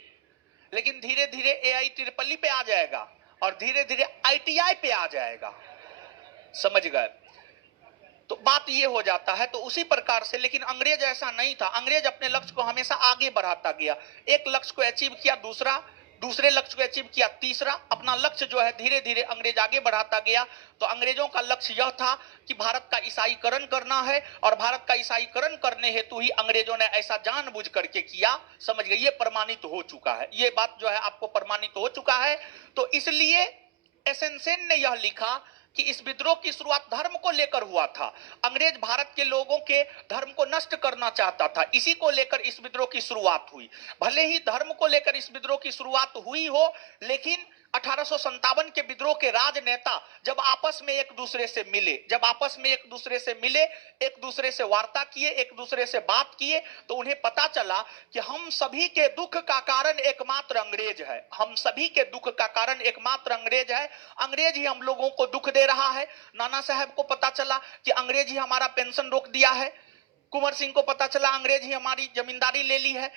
लेकिन धीरे धीरे AIEEE पे आ जाएगा और धीरे धीरे ITI पे आ जाएगा, समझ गए? तो बात ये हो जाता है। तो उसी प्रकार से, लेकिन अंग्रेज ऐसा नहीं था। अंग्रेज अपने लक्ष्य को हमेशा आगे बढ़ाता गया। एक लक्ष्य को अचीव किया, दूसरे लक्ष्य को अचीव किया, तीसरा, अपना लक्ष्य जो है धीरे धीरे अंग्रेज आगे बढ़ाता गया। तो अंग्रेजों का लक्ष्य यह था कि भारत का ईसाईकरण करना है, और भारत का ईसाईकरण करने हेतु ही अंग्रेजों ने ऐसा जानबूझ करके किया, समझ गए? ये प्रमाणित हो चुका है, ये बात जो है आपको प्रमाणित हो चुका है। तो इसलिए एसएन सेन ने यह लिखा कि इस विद्रोह की शुरुआत धर्म को लेकर हुआ था। अंग्रेज भारत के लोगों के धर्म को नष्ट करना चाहता था, इसी को लेकर इस विद्रोह की शुरुआत हुई। भले ही धर्म को लेकर इस विद्रोह की शुरुआत हुई हो, लेकिन 1857 के विद्रोह के राजनेता जब आपस में एक दूसरे से मिले, एक दूसरे से वार्ता किए, एक दूसरे से बात किए, तो उन्हें पता चला कि हम सभी के दुख का कारण एकमात्र अंग्रेज है। हम सभी के दुख का कारण एकमात्र अंग्रेज है। अंग्रेज ही हम लोगों को दुख दे रहा है। नाना साहब को पता चला कि अंग्रेज ही हमारा पेंशन रोक दिया है। कुंवर सिंह को पता चला अंग्रेज ही हमारी जमींदारी ले ली है।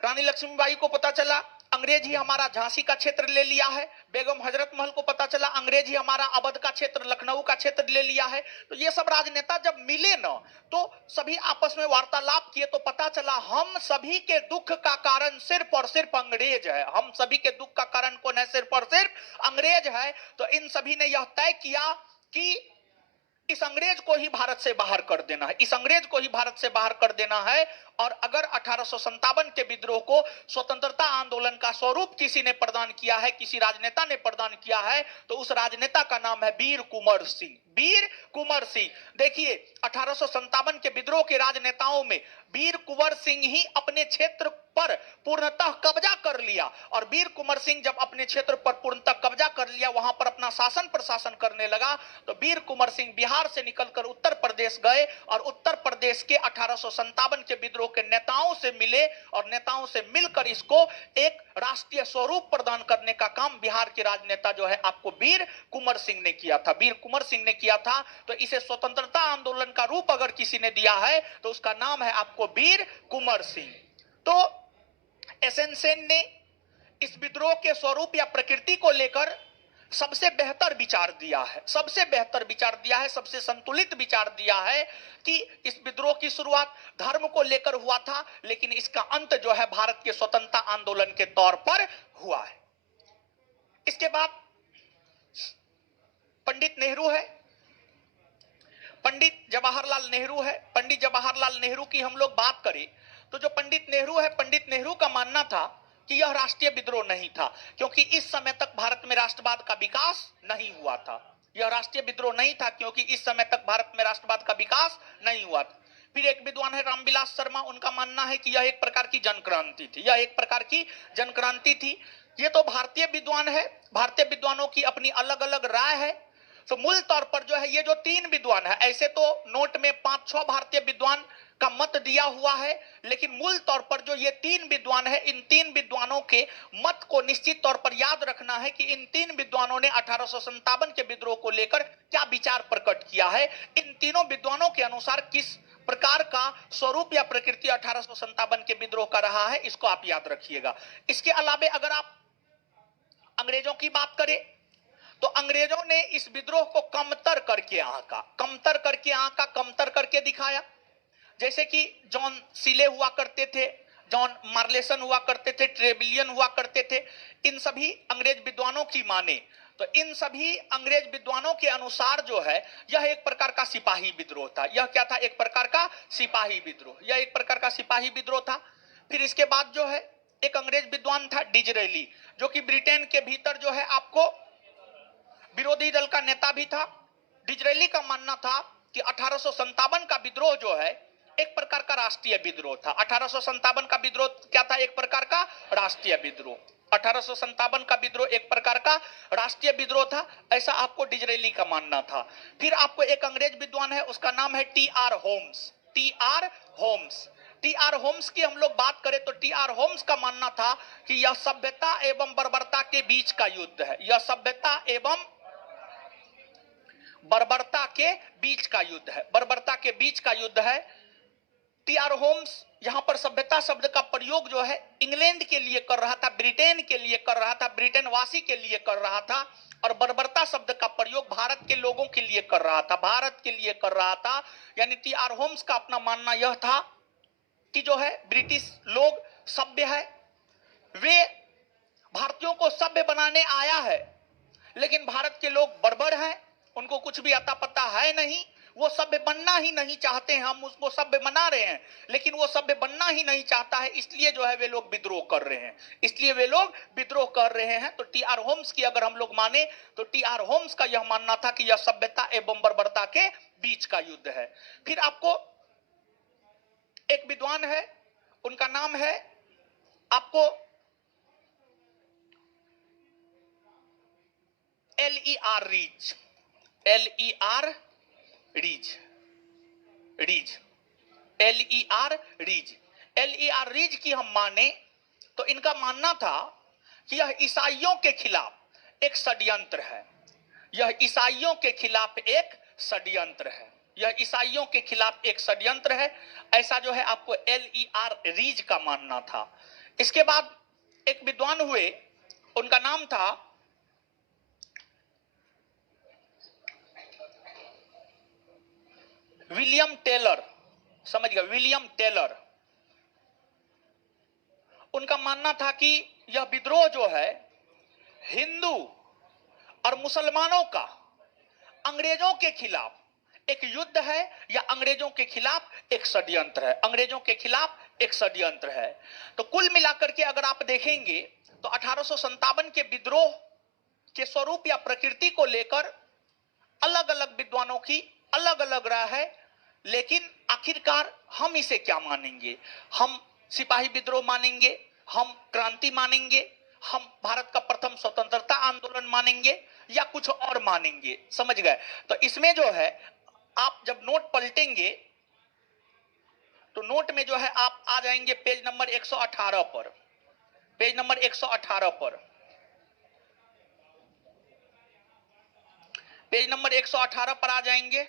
रानी लक्ष्मीबाई को पता चला अंग्रेज ही हमारा झांसी का क्षेत्र ले लिया है, बेगम हजरत महल को पता चला अंग्रेज ही हमारा अवध का क्षेत्र, लखनऊ का क्षेत्र ले लिया है। तो ये सब राजनेता जब मिले ना, तो सभी आपस में वार्तालाप किए, तो पता चला हम सभी के दुख का कारण सिर्फ और सिर्फ अंग्रेज है। हम सभी के दुख का कारण कौन है? सिर्फ और सिर्फ अंग्रेज है। तो इन सभी ने यह तय किया कि इस अंग्रेज को ही भारत से बाहर कर देना है, इस अंग्रेज को ही भारत से बाहर कर देना है। और अगर 1857 के विद्रोह को स्वतंत्रता आंदोलन का स्वरूप किसी ने प्रदान किया है, किसी राजनेता ने प्रदान किया है, तो उस राजनेता का नाम है वीर कुंवर सिंह। वीर कुंवर सिंह, देखिए 1857 के विद्रोह के राजनेताओं में वीर कुंवर सिंह ही अपने क्षेत्र पर पूर्णतः कब्जा कर लिया। और वीर कुंवर सिंह जब अपने क्षेत्र पर पूर्णतः कब्जा कर लिया, वहां पर अपना शासन प्रशासन करने लगा, तो वीर कुंवर सिंह बिहार से निकलकर उत्तर प्रदेश गए और उत्तर प्रदेश के 1857 के विद्रोह के नेताओं से मिले और नेताओं से मिलकर इसको एक राष्ट्रीय स्वरूप प्रदान करने का काम बिहार के राजनेता जो है आपको वीर कुंवर सिंह ने किया था, वीर कुंवर सिंह ने किया था। तो इसे स्वतंत्रता आंदोलन का रूप अगर किसी ने दिया है तो उसका नाम है आपको वीर कुंवर सिंह। तो एसएन सेन ने इस विद्रोह के स्वरूप या प्रकृति को लेकर सबसे बेहतर विचार दिया है, सबसे बेहतर विचार दिया है, सबसे संतुलित विचार दिया है कि इस विद्रोह की शुरुआत धर्म को लेकर हुआ था, लेकिन इसका अंत जो है भारत के स्वतंत्रता आंदोलन के तौर पर हुआ है। इसके बाद पंडित नेहरू है, पंडित जवाहरलाल नेहरू है। पंडित जवाहरलाल नेहरू की हम लोग बात करें तो जो पंडित नेहरू है, पंडित नेहरू का मानना था कि यह राष्ट्रीय विद्रोह नहीं था, क्योंकि इस समय तक भारत में राष्ट्रवाद का विकास नहीं हुआ था। यह राष्ट्रीय विद्रोह नहीं था क्योंकि इस समय तक भारत में राष्ट्रवाद का विकास नहीं हुआ था। फिर एक विद्वान है रामविलास शर्मा, उनका मानना है कि यह एक प्रकार की जनक्रांति थी, यह एक प्रकार की जनक्रांति थी। ये तो भारतीय विद्वान है, भारतीय विद्वानों की अपनी अलग अलग राय है। तो मूल तौर पर जो है ये जो तीन विद्वान है, ऐसे तो नोट में 5-6 भारतीय विद्वान का मत दिया हुआ है, लेकिन मूल तौर पर जो ये तीन विद्वान है, इन तीन विद्वानों के मत को निश्चित तौर पर याद रखना है कि इन तीन विद्वानों ने 1857 के विद्रोह को लेकर क्या विचार प्रकट किया है। इन तीनों विद्वानों के अनुसार किस प्रकार का स्वरूप या प्रकृति 1857 के विद्रोह का रहा है, इसको आप याद रखिएगा। इसके अलावे अगर आप अंग्रेजों की बात करें तो अंग्रेजों ने इस विद्रोह को कमतर करके आंका, कमतर करके आंका, कमतर करके दिखाया। जैसे कि जॉन सीले हुआ करते थे, जॉन मार्लेसन हुआ करते थे, ट्रेबिलियन हुआ करते थे। इन सभी अंग्रेज विद्वानों की माने तो इन सभी अंग्रेज विद्वानों के अनुसार जो है यह एक प्रकार का सिपाही विद्रोह था। यह क्या था? एक प्रकार का सिपाही विद्रोह, यह एक प्रकार का सिपाही विद्रोह था। फिर इसके बाद जो है एक अंग्रेज विद्वान था डिजरेली, जो कि ब्रिटेन के भीतर जो है आपको विरोधी दल का नेता भी था। डिजरेली का मानना था कि 1857 का विद्रोह जो है एक प्रकार का राष्ट्रीय विद्रोह था। 1857 का विद्रोह क्या था? एक प्रकार का राष्ट्रीय विद्रोह। 1857 का विद्रोह एक प्रकार का राष्ट्रीय विद्रोह था, ऐसा आपको डिजरेली का मानना था। फिर आपको एक अंग्रेज विद्वान है, उसका नाम है T R. Holmes. T R. Holmes, T R. Holmes की हम लोग बात करें तो टी.आर. होम्स का मानना था कि यह सभ्यता एवं बर्बरता के बीच का युद्ध है, यह सभ्यता एवं बर्बरता के बीच का युद्ध है, बर्बरता के बीच का युद्ध है। टी.आर. होम्स यहां पर सभ्यता शब्द का प्रयोग जो है इंग्लैंड के लिए कर रहा था, ब्रिटेन के लिए कर रहा था, ब्रिटेन वासी के लिए कर रहा था, और बर्बरता शब्द का प्रयोग भारत के लोगों के लिए कर रहा था, भारत के लिए कर रहा था। यानी टी.आर. होम्स का अपना मानना यह था कि जो है ब्रिटिश लोग सभ्य है, वे भारतीयों को सभ्य बनाने आया है, लेकिन भारत के लोग बर्बर हैं, उनको कुछ भी अता पता है नहीं, वो सभ्य बनना ही नहीं चाहते हैं। हम उसको सभ्य बना रहे हैं, लेकिन वो सभ्य बनना ही नहीं चाहता है, इसलिए जो है वे लोग विद्रोह कर रहे हैं, इसलिए वे लोग विद्रोह कर रहे हैं। तो टी.आर. होम्स की अगर हम लोग माने तो टी.आर. होम्स का यह मानना था कि यह सभ्यता एवं बर्बरता के बीच का युद्ध है। फिर आपको एक विद्वान है, उनका नाम है आपको L.E.R. Reach, L.E.R. रीज, रीज, L.E.R. रीज, L.E.R. रीज की हम माने तो इनका मानना था कि यह ईसाइयों के खिलाफ एक षड्यंत्र है, यह ईसाइयों के खिलाफ एक षड्यंत्र है, यह ईसाइयों के खिलाफ एक षड्यंत्र है, ऐसा जो है आपको L.E.R. रीज का मानना था। इसके बाद एक विद्वान हुए, उनका नाम था विलियम टेलर। समझ गया, विलियम टेलर। उनका मानना था कि यह विद्रोह जो है हिंदू और मुसलमानों का अंग्रेजों के खिलाफ एक युद्ध है, या अंग्रेजों के खिलाफ एक षड्यंत्र है, अंग्रेजों के खिलाफ एक षड्यंत्र है। तो कुल मिलाकर के अगर आप देखेंगे तो 1857 के विद्रोह के स्वरूप या प्रकृति को लेकर अलग अलग विद्वानों की अलग अलग राय है, लेकिन आखिरकार हम इसे क्या मानेंगे? हम सिपाही विद्रोह मानेंगे, हम क्रांति मानेंगे, हम भारत का प्रथम स्वतंत्रता आंदोलन मानेंगे, या कुछ और मानेंगे? समझ गए? तो इसमें जो है आप जब नोट पलटेंगे तो नोट में जो है आप आ जाएंगे पेज नंबर 118 पर। पेज नंबर 118 पर, पेज नंबर 118 पर आ जाएंगे।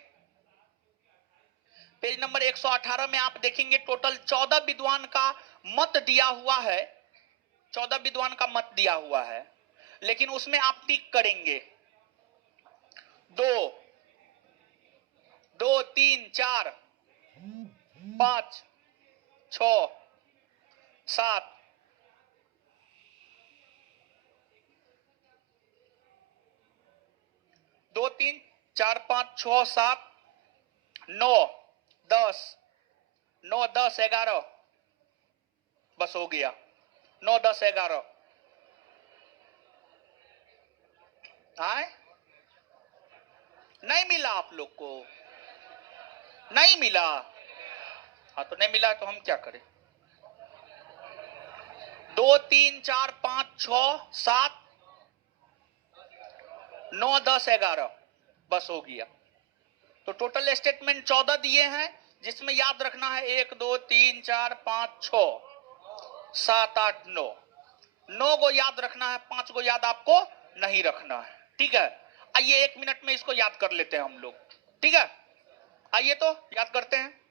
पेज नंबर 118 में आप देखेंगे टोटल 14 विद्वान का मत दिया हुआ है, 14 विद्वान का मत दिया हुआ है, लेकिन उसमें आप टिक करेंगे 2, 2, 3, 4, 5, 6, 7, 2, 3, 4, 5, 6, 7, 9, 10, 9, 10, 11, बस हो गया। 9, 10, 11 आए? नहीं मिला आप लोग को? नहीं मिला? हाँ, तो नहीं मिला तो हम क्या करें? 2, 3, 4, 5, 6, 7, 9, 10, 11 बस हो गया। तो टोटल स्टेटमेंट 14 दिए हैं, जिसमें याद रखना है 1, 2, 3, 4, 5, 6, 7, 8, 9। 9 को याद रखना है, 5 को याद आपको नहीं रखना है। ठीक है, आइए 1 मिनट में इसको याद कर लेते हैं हम लोग। ठीक है, आइए तो याद करते हैं।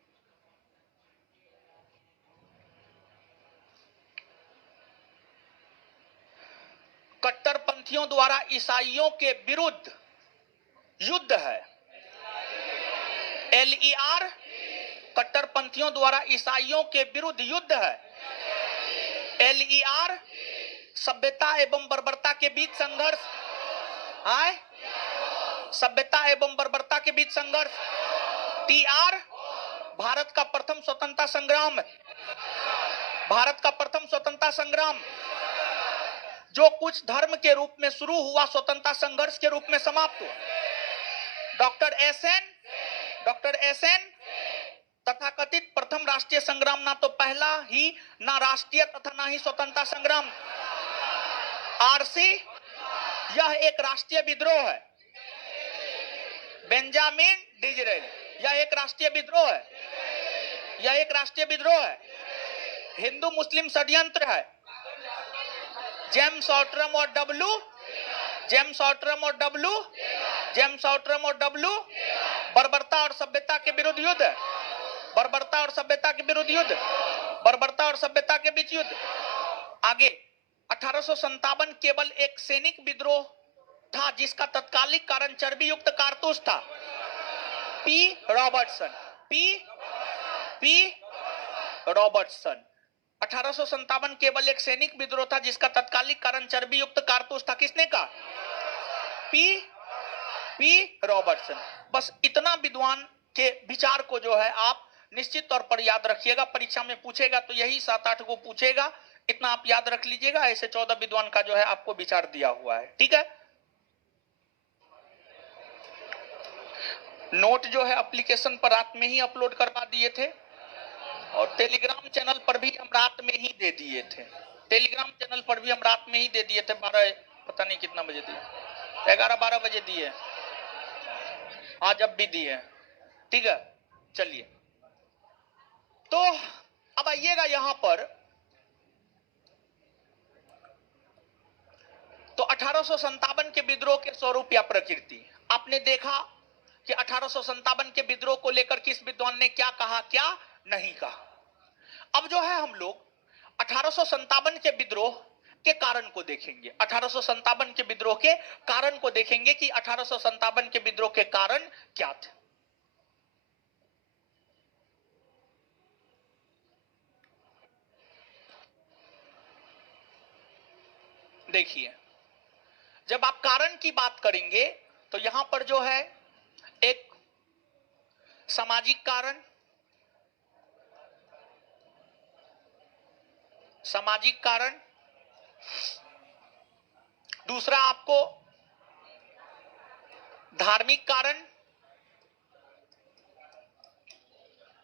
कट्टरपंथियों द्वारा ईसाइयों के विरुद्ध युद्ध है। LER, कट्टरपंथियों द्वारा ईसाइयों के विरुद्ध युद्ध है। LER, सभ्यता एवं बर्बरता के बीच संघर्ष है। सभ्यता एवं बर्बरता के बीच संघर्ष। TR, भारत का प्रथम स्वतंत्रता संग्राम। भारत का प्रथम स्वतंत्रता संग्राम जो कुछ धर्म के रूप में शुरू हुआ, स्वतंत्रता संघर्ष के रूप में समाप्त हुआ। डॉक्टर एसएन तथाकथित प्रथम राष्ट्रीय संग्राम ना तो पहला ही, ना राष्ट्रीय तथा ना ही स्वतंत्रता संग्राम। RC, यह एक राष्ट्रीय विद्रोह है। बेंजामिन डिजरेल, यह एक राष्ट्रीय विद्रोह है। यह एक राष्ट्रीय विद्रोह है। हिंदू मुस्लिम षड्यंत्र है। जेम्स ऑट्रम और डब्ल्यू, जेम्स ऑट्रम और डब्ल्यू, जेम्स ऑट्रम और डब्ल्यू, बर्बरता और सभ्यता के विरुद्ध युद्ध। बर्बरता और सभ्यता के विरुद्ध युद्ध। बर्बरता और सभ्यता के बीच युद्ध। आगे 1857 केवल एक सैनिक विद्रोह था जिसका तत्कालिक कारण चर्बी युक्त कारतूस था। P. रॉबर्टसन। P. रॉबर्टसन। 1857 केवल एक सैनिक विद्रोह था जिसका तत्कालिक कारण चर्बी युक्त कारतूस था। किसने कहा? P. रॉबर्टसन। बस इतना विद्वान के विचार को जो है आप निश्चित तौर पर याद रखिएगा। परीक्षा में पूछेगा तो यही 7-8 को पूछेगा, इतना आप याद रख लीजिएगा। ऐसे 14 विद्वान का जो है आपको विचार दिया हुआ है। ठीक है, नोट जो है एप्लीकेशन पर रात में ही अपलोड करवा दिए थे और टेलीग्राम चैनल पर भी हम रात में ही दे दिए थे। टेलीग्राम चैनल पर भी हम रात में ही दे दिए थे। 12 पता नहीं कितना बजे दिए, 11-12 बजे दिए, आज अब भी दिए। ठीक है, चलिए तो अब आइएगा यहां पर। तो 1857 के विद्रोह के स्वरूप या प्रकृति आपने देखा कि 1857 के विद्रोह को लेकर किस विद्वान ने क्या कहा, क्या नहीं कहा। अब जो है हम लोग 1857 के विद्रोह के कारण को देखेंगे, 1857 के विद्रोह के कारण को देखेंगे कि 1857 के विद्रोह के कारण क्या थे। देखिए, जब आप कारण की बात करेंगे तो यहां पर जो है एक सामाजिक कारण, सामाजिक कारण, दूसरा आपको धार्मिक कारण,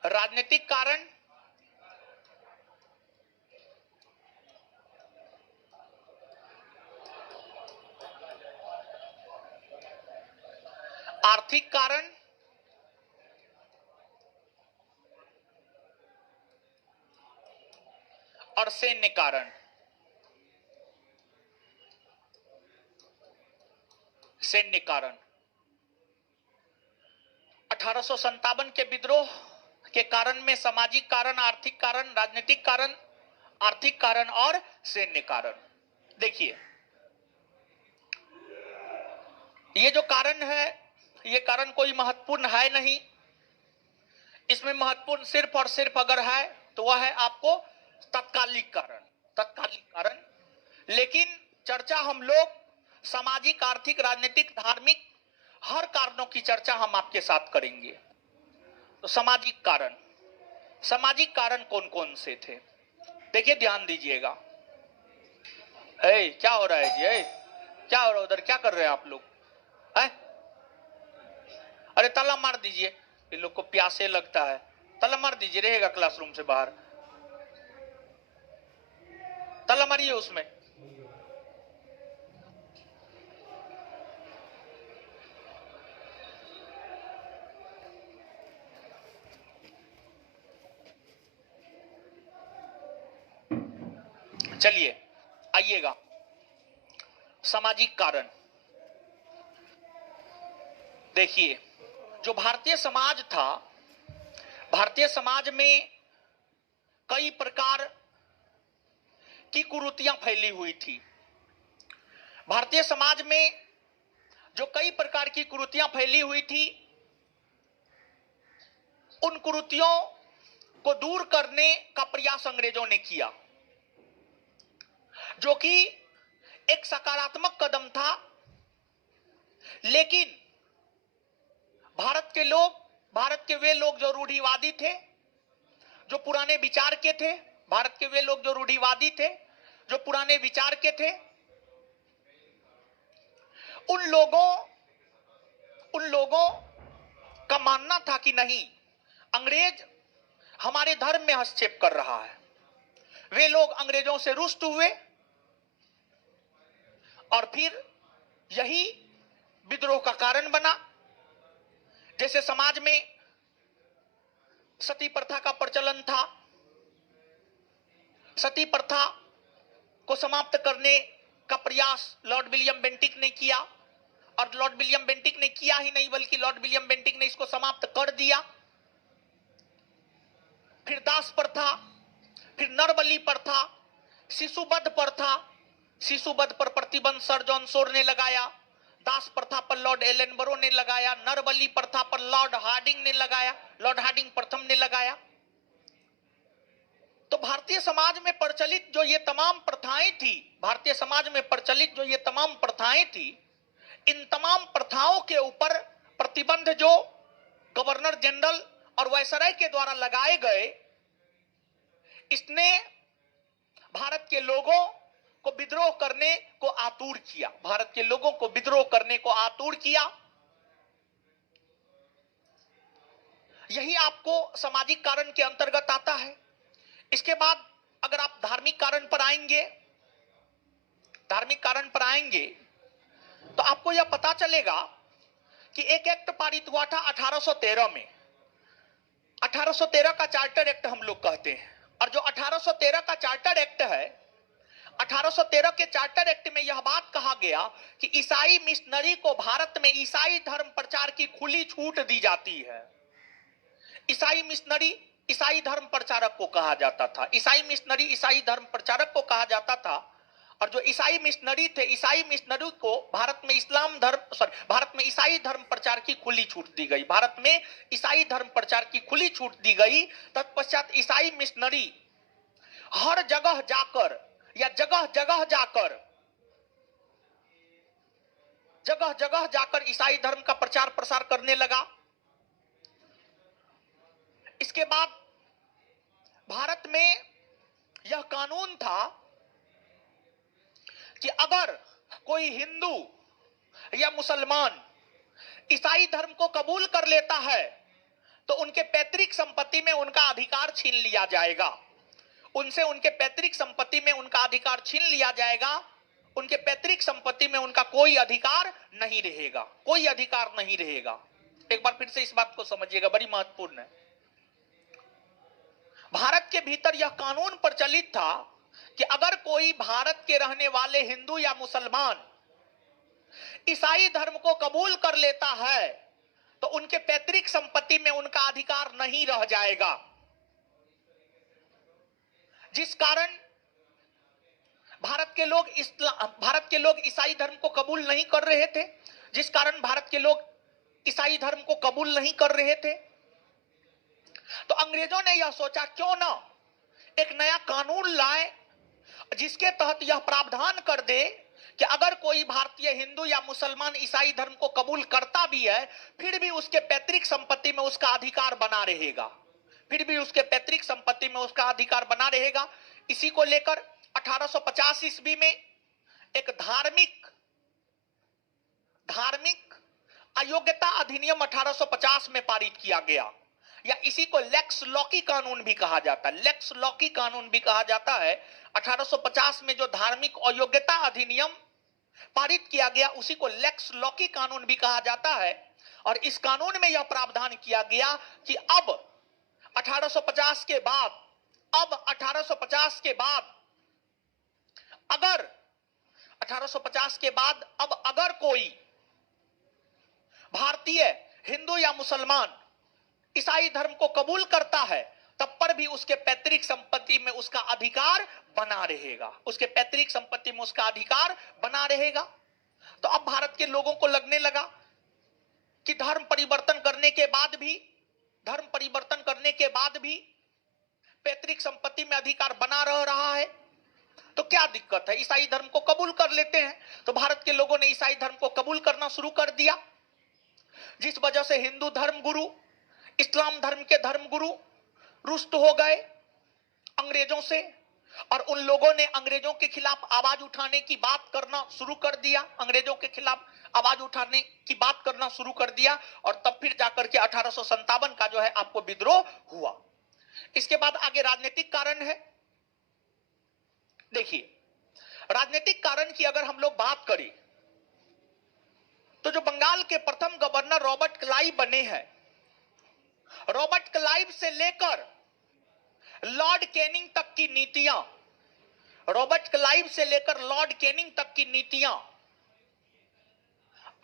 राजनीतिक कारण, आर्थिक कारण और सैन्य कारण। सैन्य कारण 1857 के विद्रोह के कारण में सामाजिक कारण, आर्थिक कारण, राजनीतिक कारण, आर्थिक कारण और सैन्य कारण। देखिए, ये जो कारण है, ये कारण कोई महत्वपूर्ण है नहीं। इसमें महत्वपूर्ण सिर्फ और सिर्फ अगर है तो वह है आपको तत्कालिक कारण, तत्कालिक कारण। लेकिन चर्चा हम लोग सामाजिक, आर्थिक, राजनीतिक, धार्मिक हर कारणों की चर्चा हम आपके साथ करेंगे। तो सामाजिक कारण, सामाजिक कारण कौन कौन से थे? देखिए, ध्यान दीजिएगा। क्या हो रहा है जी? क्या हो रहा है उधर? क्या कर रहे हैं आप लोग? है? अरे ताला मार दीजिए, ये लोग को प्यासे लगता है। ताला मार दीजिए, रहेगा क्लासरूम से बाहर। ताला मारिए उसमें। चलिए आइएगा, सामाजिक कारण। देखिए, जो भारतीय समाज था, भारतीय समाज में कई प्रकार की कुरीतियां फैली हुई थी। भारतीय समाज में जो कई प्रकार की कुरीतियां फैली हुई थी, उन कुरीतियों को दूर करने का प्रयास अंग्रेजों ने किया, जो कि एक सकारात्मक कदम था। लेकिन भारत के लोग, भारत के वे लोग जो रूढ़िवादी थे, जो पुराने विचार के थे, भारत के वे लोग जो रूढ़िवादी थे, जो पुराने विचार के थे, उन लोगों का मानना था कि नहीं, अंग्रेज हमारे धर्म में हस्तक्षेप कर रहा है। वे लोग अंग्रेजों से रुष्ट हुए और फिर यही विद्रोह का कारण बना। जैसे समाज में सती प्रथा का प्रचलन था, सती प्रथा को समाप्त करने का प्रयास लॉर्ड विलियम बेंटिक ने किया, और लॉर्ड विलियम बेंटिक ने किया ही नहीं बल्कि लॉर्ड विलियम बेंटिक ने इसको समाप्त कर दिया। फिर दास प्रथा, फिर नरबली प्रथा, शिशुवध प्रथा, शिशुवध पर प्रतिबंध सर जॉन शोर ने लगाया, दास प्रथा पर लॉर्ड एलेनबरो ने लगाया, नरबली प्रथा पर लॉर्ड हार्डिंग ने लगाया, लॉर्ड हार्डिंग प्रथम ने लगाया। तो भारतीय समाज में प्रचलित जो ये तमाम प्रथाएं थी, भारतीय समाज में प्रचलित जो ये तमाम प्रथाएं थी, इन तमाम प्रथाओं के ऊपर प्रतिबंध जो गवर्नर जनरल और वायसराय के द्वारा लगाए गए, इसने भारत के लोगों को विद्रोह करने को आतुर किया, भारत के लोगों को विद्रोह करने को आतुर किया। यही आपको सामाजिक कारण के अंतर्गत आता है। इसके बाद अगर आप धार्मिक कारण पर आएंगे, धार्मिक कारण पर आएंगे तो आपको यह पता चलेगा कि एक एक्ट पारित हुआ था 1813 में। 1813 का चार्टर एक्ट हम लोग कहते हैं। और जो 1813 का चार्टर एक्ट है, 1813 के चार्टर एक्ट में यह बात कहा गया कि ईसाई मिशनरी को भारत में ईसाई धर्म प्रचार की खुली छूट दी जाती है। ईसाई मिशनरी ईसाई धर्म प्रचारक को कहा जाता था, ईसाई मिशनरी ईसाई धर्म प्रचारक को कहा जाता था। और जो ईसाई मिशनरी थे, ईसाई मिशनरी को भारत में भारत में ईसाई धर्म प्रचार की खुली छूट दी गई। भारत में ईसाई धर्म प्रचार की खुली छूट दी गई। तत्पश्चात ईसाई मिशनरी हर जगह जाकर या जगह जगह जाकर ईसाई धर्म का प्रचार प्रसार करने लगा। इसके बाद भारत में यह कानून था कि अगर कोई हिंदू या मुसलमान ईसाई धर्म को कबूल कर लेता है तो उनके पैतृक संपत्ति में उनका अधिकार छीन लिया जाएगा। उनसे उनके पैतृक संपत्ति में उनका अधिकार छीन लिया जाएगा। उनके पैतृक संपत्ति में उनका कोई अधिकार नहीं रहेगा, कोई अधिकार नहीं रहेगा। एक बार फिर से इस बात को समझिएगा, बड़ी महत्वपूर्ण है। भारत के भीतर यह कानून प्रचलित था कि अगर कोई भारत के रहने वाले हिंदू या मुसलमान ईसाई धर्म को कबूल कर लेता है तो उनके पैतृक संपत्ति में उनका अधिकार नहीं रह जाएगा। जिस कारण भारत के लोग ईसाई धर्म को कबूल नहीं कर रहे थे, जिस कारण भारत के लोग ईसाई धर्म को कबूल नहीं कर रहे थे, तो अंग्रेजों ने यह सोचा क्यों ना एक नया कानून लाए जिसके तहत यह प्रावधान कर दे कि अगर कोई भारतीय हिंदू या मुसलमान ईसाई धर्म को कबूल करता भी है फिर भी उसके पैतृक संपत्ति में उसका अधिकार बना रहेगा, फिर भी उसके पैतृक संपत्ति में उसका अधिकार बना रहेगा। इसी को लेकर 1850 ईस्वी में एक धार्मिक अयोग्यता अधिनियम 1850 में पारित किया गया, या इसी को लेक्स लॉकी कानून भी कहा जाता है। लेक्स लॉकी कानून भी कहा जाता है। 1850 में जो धार्मिक अयोग्यता अधिनियम पारित किया गया उसी को लेक्स लॉकी कानून भी कहा जाता है। और इस कानून में यह प्रावधान किया गया कि अब 1850 के बाद अगर कोई भारतीय हिंदू या मुसलमान ईसाई धर्म को कबूल करता है तब पर भी उसके पैतृक संपत्ति में उसका अधिकार बना रहेगा, उसके पैतृक संपत्ति में उसका अधिकार बना रहेगा। तो अब भारत के लोगों को लगने लगा कि धर्म परिवर्तन करने के बाद भी पैतृक संपत्ति में अधिकार बना रह रहा है, तो क्या दिक्कत है, ईसाई धर्म को कबूल कर लेते हैं। तो भारत के लोगों ने ईसाई धर्म को कबूल करना शुरू कर दिया, जिस वजह से हिंदू धर्म गुरु, इस्लाम धर्म के धर्म गुरु रुष्ट हो गए अंग्रेजों से, और उन लोगों ने अंग्रेजों के खिलाफ आवाज उठाने की बात करना शुरू कर दिया, अंग्रेजों के खिलाफ आवाज उठाने की बात करना शुरू कर दिया। और तब फिर जाकर के 1857 का जो है आपको विद्रोह हुआ। इसके बाद आगे राजनीतिक कारण है। देखिए, राजनीतिक कारण की अगर हम लोग बात करें तो जो बंगाल के प्रथम गवर्नर रॉबर्ट क्लाइव बने हैं, रॉबर्ट क्लाइव से लेकर लॉर्ड कैनिंग तक की नीतियां, रॉबर्ट क्लाइव से लेकर लॉर्ड कैनिंग तक की नीतियां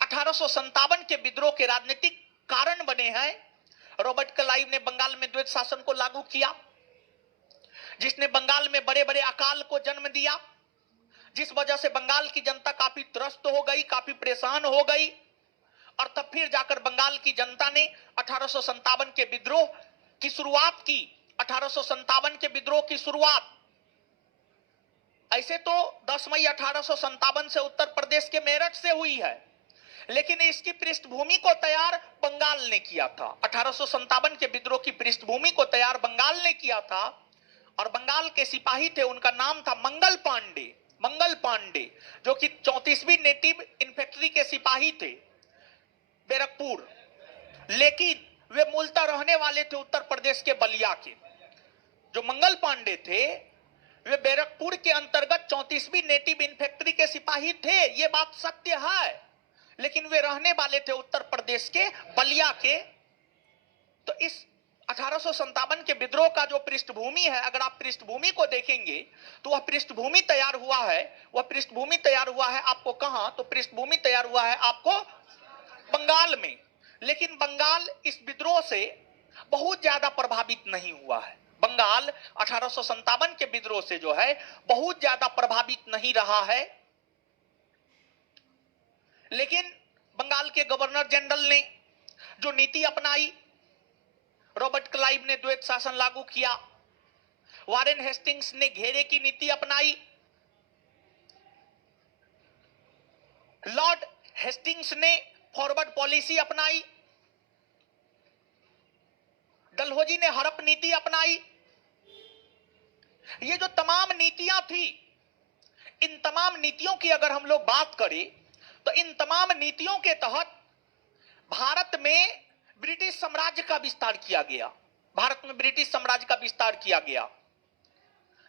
1857 के विद्रोह के राजनीतिक कारण बने हैं। रॉबर्ट क्लाइव ने बंगाल में द्वैत शासन को लागू किया, जिसने बंगाल में बड़े बड़े अकाल को जन्म दिया, जिस वजह से बंगाल की जनता काफी त्रस्त हो गई, काफी परेशान हो गई। और तब फिर जाकर बंगाल की जनता ने 1857 के विद्रोह की शुरुआत की। 1857 के विद्रोह की शुरुआत ऐसे तो 10 मई 1857 से उत्तर प्रदेश के मेरठ से हुई है, लेकिन इसकी पृष्ठभूमि को तैयार बंगाल ने किया था। 1857 के विद्रोह की पृष्ठभूमि को तैयार बंगाल ने किया था, और बंगाल के सिपाही थे, उनका नाम था मंगल पांडे, जो कि 34वीं नेटिव इन्फेंट्री के सिपाही थे बैरकपुर, लेकिन वे मूलतः रहने वाले थे उत्तर प्रदेश के बलिया के। जो मंगल पांडे थे वे बैरकपुर के अंतर्गत 34वीं नेटिव इन्फेंट्री के सिपाही थे, ये बात सत्य है, लेकिन वे रहने वाले थे उत्तर प्रदेश के बलिया के। तो इस 1857 के विद्रोह का जो पृष्ठभूमि है, अगर आप पृष्ठभूमि को देखेंगे तो वह पृष्ठभूमि तैयार हुआ है आपको कहां? तो पृष्ठभूमि तैयार हुआ है आपको बंगाल में। लेकिन बंगाल इस विद्रोह से बहुत ज्यादा प्रभावित नहीं हुआ है, बंगाल 1857 के विद्रोह से जो है बहुत ज्यादा प्रभावित नहीं रहा है, लेकिन बंगाल के गवर्नर जनरल ने जो नीति अपनाई, रॉबर्ट क्लाइव ने द्वैत शासन लागू किया, वारेन हेस्टिंग्स ने घेरे की नीति अपनाई, लॉर्ड हेस्टिंग्स ने फॉरवर्ड पॉलिसी अपनाई, डलहौजी ने हड़प नीति अपनाई। ये जो तमाम नीतियां थी, इन तमाम नीतियों की अगर हम लोग बात करें तो इन तमाम नीतियों के तहत भारत में ब्रिटिश साम्राज्य का विस्तार किया गया। भारत में ब्रिटिश साम्राज्य का विस्तार किया गया।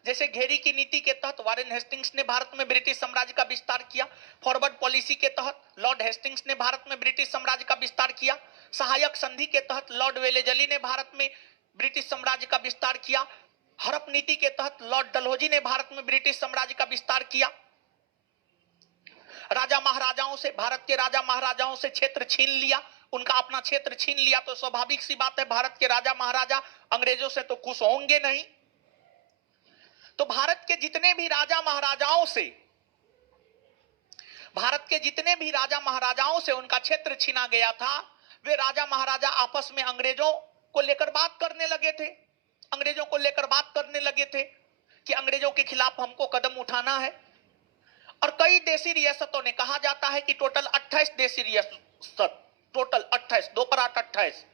जैसे घेरी की नीति के तहत वारेन हेस्टिंग्स ने भारत में ब्रिटिश साम्राज्य का विस्तार किया, फॉरवर्ड पॉलिसी के तहत लॉर्ड हेस्टिंग्स ने भारत में ब्रिटिश साम्राज्य का विस्तार किया, सहायक संधि के तहत लॉर्ड वेलेजली ने भारत में ब्रिटिश साम्राज्य का विस्तार किया, हड़प नीति के तहत लॉर्ड डलहौजी ने भारत में ब्रिटिश साम्राज्य का विस्तार किया। राजा महाराजाओं से, भारत के राजा महाराजाओं से क्षेत्र छीन लिया, उनका अपना क्षेत्र छीन लिया, तो स्वाभाविक सी बात है भारत के राजा महाराजा अंग्रेजों से तो खुश होंगे नहीं। तो भारत के जितने भी राजा महाराजाओं से, भारत के जितने भी राजा महाराजाओं से उनका क्षेत्र छीना गया था, वे राजा महाराजा आपस में अंग्रेजों को लेकर बात करने लगे थे, अंग्रेजों को लेकर बात करने लगे थे कि अंग्रेजों के खिलाफ हमको कदम उठाना है। और कई देशी रियासतों ने, कहा जाता है कि टोटल 28 देशी रियासत, टोटल 28, 2 पर 8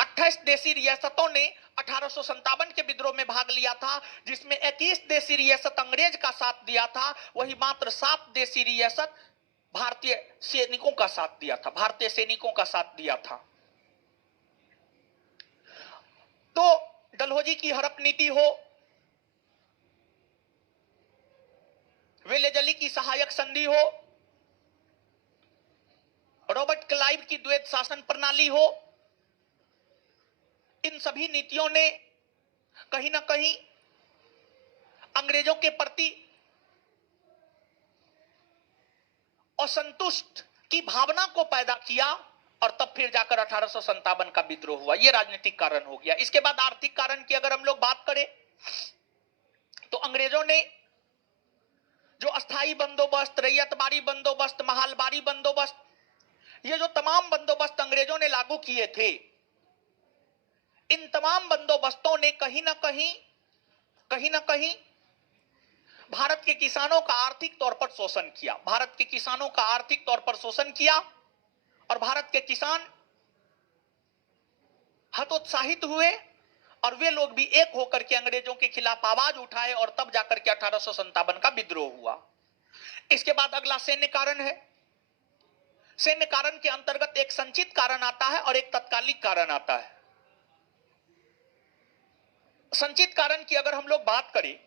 28 देशी रियासतों ने 1857 के विद्रोह में भाग लिया था, जिसमें 21 देशी रियासत अंग्रेज का साथ दिया था, वही मात्र 7 देशी रियासत भारतीय सैनिकों का साथ दिया था, भारतीय सैनिकों का साथ दिया था। तो डलहौजी की हड़प नीति हो, वेलेजली की सहायक संधि हो, रॉबर्ट क्लाइव की द्वैत शासन प्रणाली हो, इन सभी नीतियों ने कहीं ना कहीं अंग्रेजों के प्रति असंतुष्ट की भावना को पैदा किया, और तब फिर जाकर 1857 का विद्रोह हुआ। यह राजनीतिक कारण हो गया। इसके बाद आर्थिक कारण की अगर हम लोग बात करें तो अंग्रेजों ने जो अस्थाई बंदोबस्त, रैयतबारी बंदोबस्त, महालबारी बंदोबस्त, ये जो तमाम बंदोबस्त अंग्रेजों ने लागू किए थे, इन तमाम बंदोबस्तों ने कहीं ना कहीं भारत के किसानों का आर्थिक तौर पर शोषण किया, भारत के किसानों का आर्थिक तौर पर शोषण किया, और भारत के किसान हतोत्साहित हुए, और वे लोग भी एक होकर के अंग्रेजों के खिलाफ आवाज उठाए, और तब जाकर के 1857 का विद्रोह हुआ। इसके बाद अगला सैन्य कारण है। सैन्य कारण के अंतर्गत एक संचित कारण आता है और एक तत्कालिक कारण आता है। संचित कारण की अगर हम लोग बात करें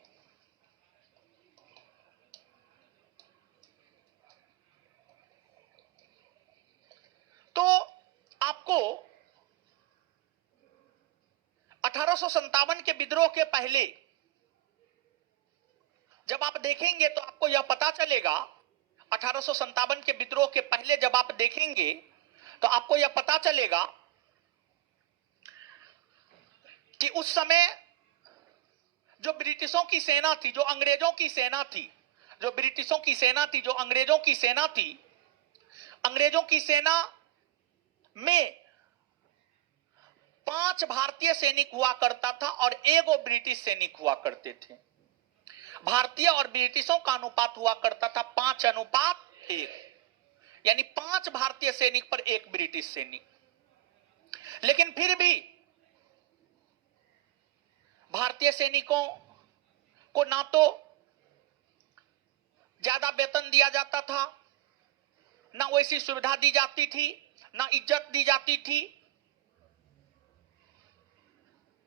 तो आपको 1857 के विद्रोह के पहले जब आप देखेंगे तो आपको यह पता चलेगा, 1857 के विद्रोह के पहले जब आप देखेंगे तो आपको यह पता चलेगा कि उस समय जो ब्रिटिशों की सेना थी, जो अंग्रेजों की सेना थी, जो ब्रिटिशों की सेना थी, जो अंग्रेजों की सेना थी, अंग्रेजों की सेना में 5 भारतीय सैनिक हुआ करता था और 1 ब्रिटिश सैनिक हुआ करते थे। भारतीय और ब्रिटिशों का अनुपात हुआ करता था 5:1, यानी 5 भारतीय सैनिक पर 1 ब्रिटिश सैनिक। लेकिन फिर भी भारतीय सैनिकों को ना तो ज्यादा वेतन दिया जाता था, ना वैसी सुविधा दी जाती थी, ना इज्जत दी जाती थी।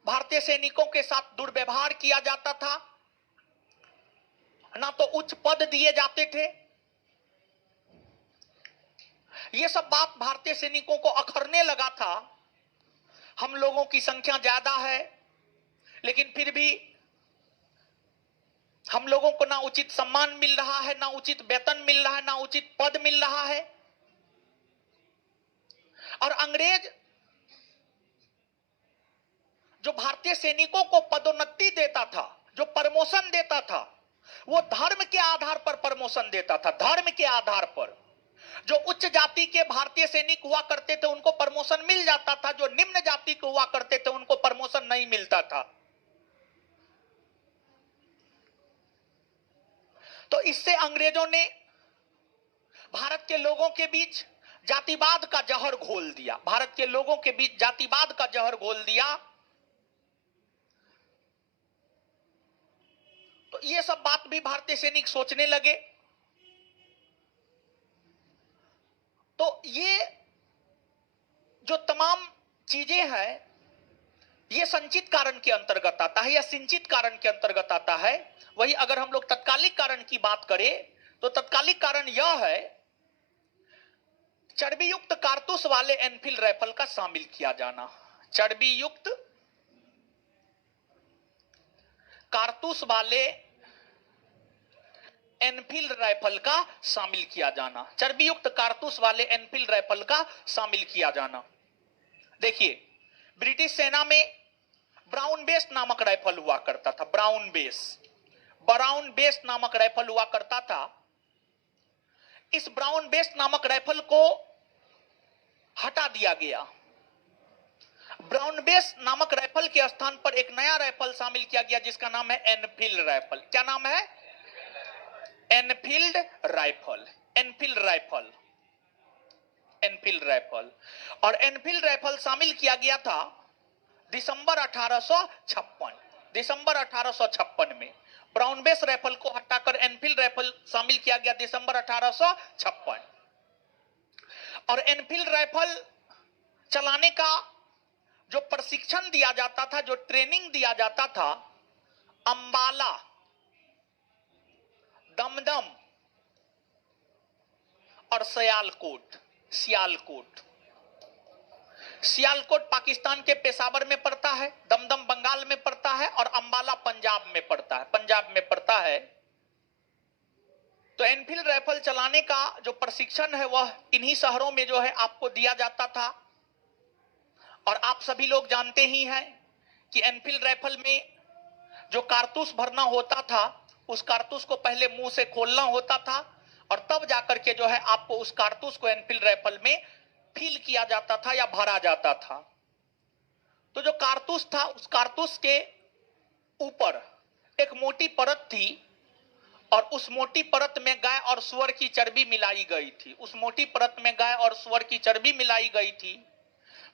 भारतीय सैनिकों के साथ दुर्व्यवहार किया जाता था, ना तो उच्च पद दिए जाते थे। यह सब बात भारतीय सैनिकों को अखरने लगा था। हम लोगों की संख्या ज्यादा है, लेकिन फिर भी हम लोगों को ना उचित सम्मान मिल रहा है, ना उचित वेतन मिल रहा है, ना उचित पद मिल रहा है। और अंग्रेज जो भारतीय सैनिकों को पदोन्नति देता था, जो प्रमोशन देता था, वो धर्म के आधार पर प्रमोशन देता था। धर्म के आधार पर जो उच्च जाति के भारतीय सैनिक हुआ करते थे उनको प्रमोशन मिल जाता था, जो निम्न जाति के हुआ करते थे उनको प्रमोशन नहीं मिलता था। तो इससे अंग्रेजों ने भारत के लोगों के बीच जातिवाद का जहर घोल दिया। भारत के लोगों के बीच जातिवाद का जहर घोल दिया। तो ये सब बात भी भारतीय सैनिक सोचने लगे। तो ये जो तमाम चीजें हैं ये संचित कारण के अंतर्गत आता है या सिंचित कारण के अंतर्गत आता है। वही अगर हम लोग तत्कालिक कारण की बात करें तो तत्कालिक कारण यह है, चर्बी युक्त कारतूस वाले एनफील्ड राइफल का शामिल किया जाना। चर्बी युक्त कारतूस वाले एनफील्ड राइफल का शामिल किया जाना। चर्बी युक्त कारतूस वाले एनफील्ड राइफल का शामिल किया जाना। देखिए, ब्रिटिश सेना में ब्राउन बेस नामक राइफल हुआ करता था। ब्राउन बेस नामक राइफल हुआ करता था। इस ब्राउन बेस नामक राइफल को हटा दिया गया। ब्राउन बेस नामक राइफल के स्थान पर एक नया राइफल शामिल किया गया जिसका नाम है एनफील्ड राइफल। क्या नाम है? Enfield rifle. Enfield rifle. Enfield rifle. और एनफील्ड राइफल शामिल किया गया था दिसंबर 1856। दिसंबर 1856 में ब्राउन बेस राइफल को हटाकर एनफील्ड राइफल शामिल किया गया दिसंबर 1856। और एनफील्ड राइफल चलाने का जो प्रशिक्षण दिया जाता था, जो ट्रेनिंग दिया जाता था, अंबाला, दमदम और सियालकोट पाकिस्तान के पेशावर में पड़ता है, दमदम बंगाल में पड़ता है और अंबाला पंजाब में पड़ता है। तो एनफील्ड राइफल चलाने का जो प्रशिक्षण है वह इन्हीं शहरों में जो है आपको दिया जाता था। और आप सभी लोग जानते ही हैं कि एनफील्ड राइफल में जो कारतूस भरना होता था उस कारतूस को पहले मुंह से खोलना होता था और तब जाकर के जो है आपको उस कारतूस को एनफील्ड राइफल में फील किया जाता था या भरा जाता था। तो जो कारतूस था उस कारतूस के ऊपर एक मोटी परत थी और उस मोटी परत में गाय और सुअर की चर्बी मिलाई गई थी। उस मोटी परत में गाय और सुअर की चर्बी मिलाई गई थी।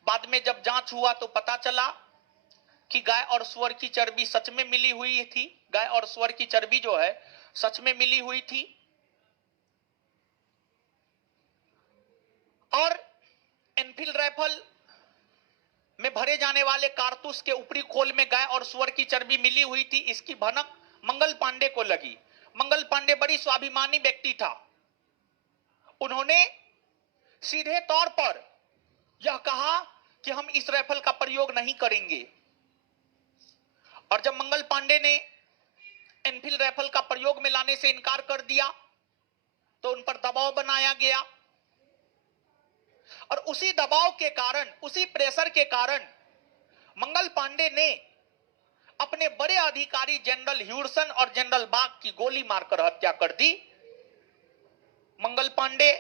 बाद में जब जांच हुआ तो पता चला कि गाय और सुअर की चर्बी सच में मिली हुई थी। गाय और सुअर की चर्बी जो है सच में मिली हुई थी। और एनफील्ड राइफल में भरे जाने वाले कारतूस के ऊपरी खोल में गाय और सुअर की चर्बी मिली हुई थी। इसकी भनक मंगल पांडे को लगी। मंगल पांडे बड़ी स्वाभिमानी व्यक्ति था। उन्होंने सीधे तौर पर यह कहा कि हम इस राइफल का प्रयोग नहीं करेंगे। और जब मंगल पांडे ने एनफील्ड राइफल का प्रयोग में लाने से इनकार कर दिया तो उन पर दबाव बनाया गया और उसी दबाव के कारण, उसी प्रेशर के कारण मंगल पांडे ने अपने बड़े अधिकारी जनरल ह्यूडसन और जनरल बाग की गोली मारकर हत्या कर दी। मंगल पांडे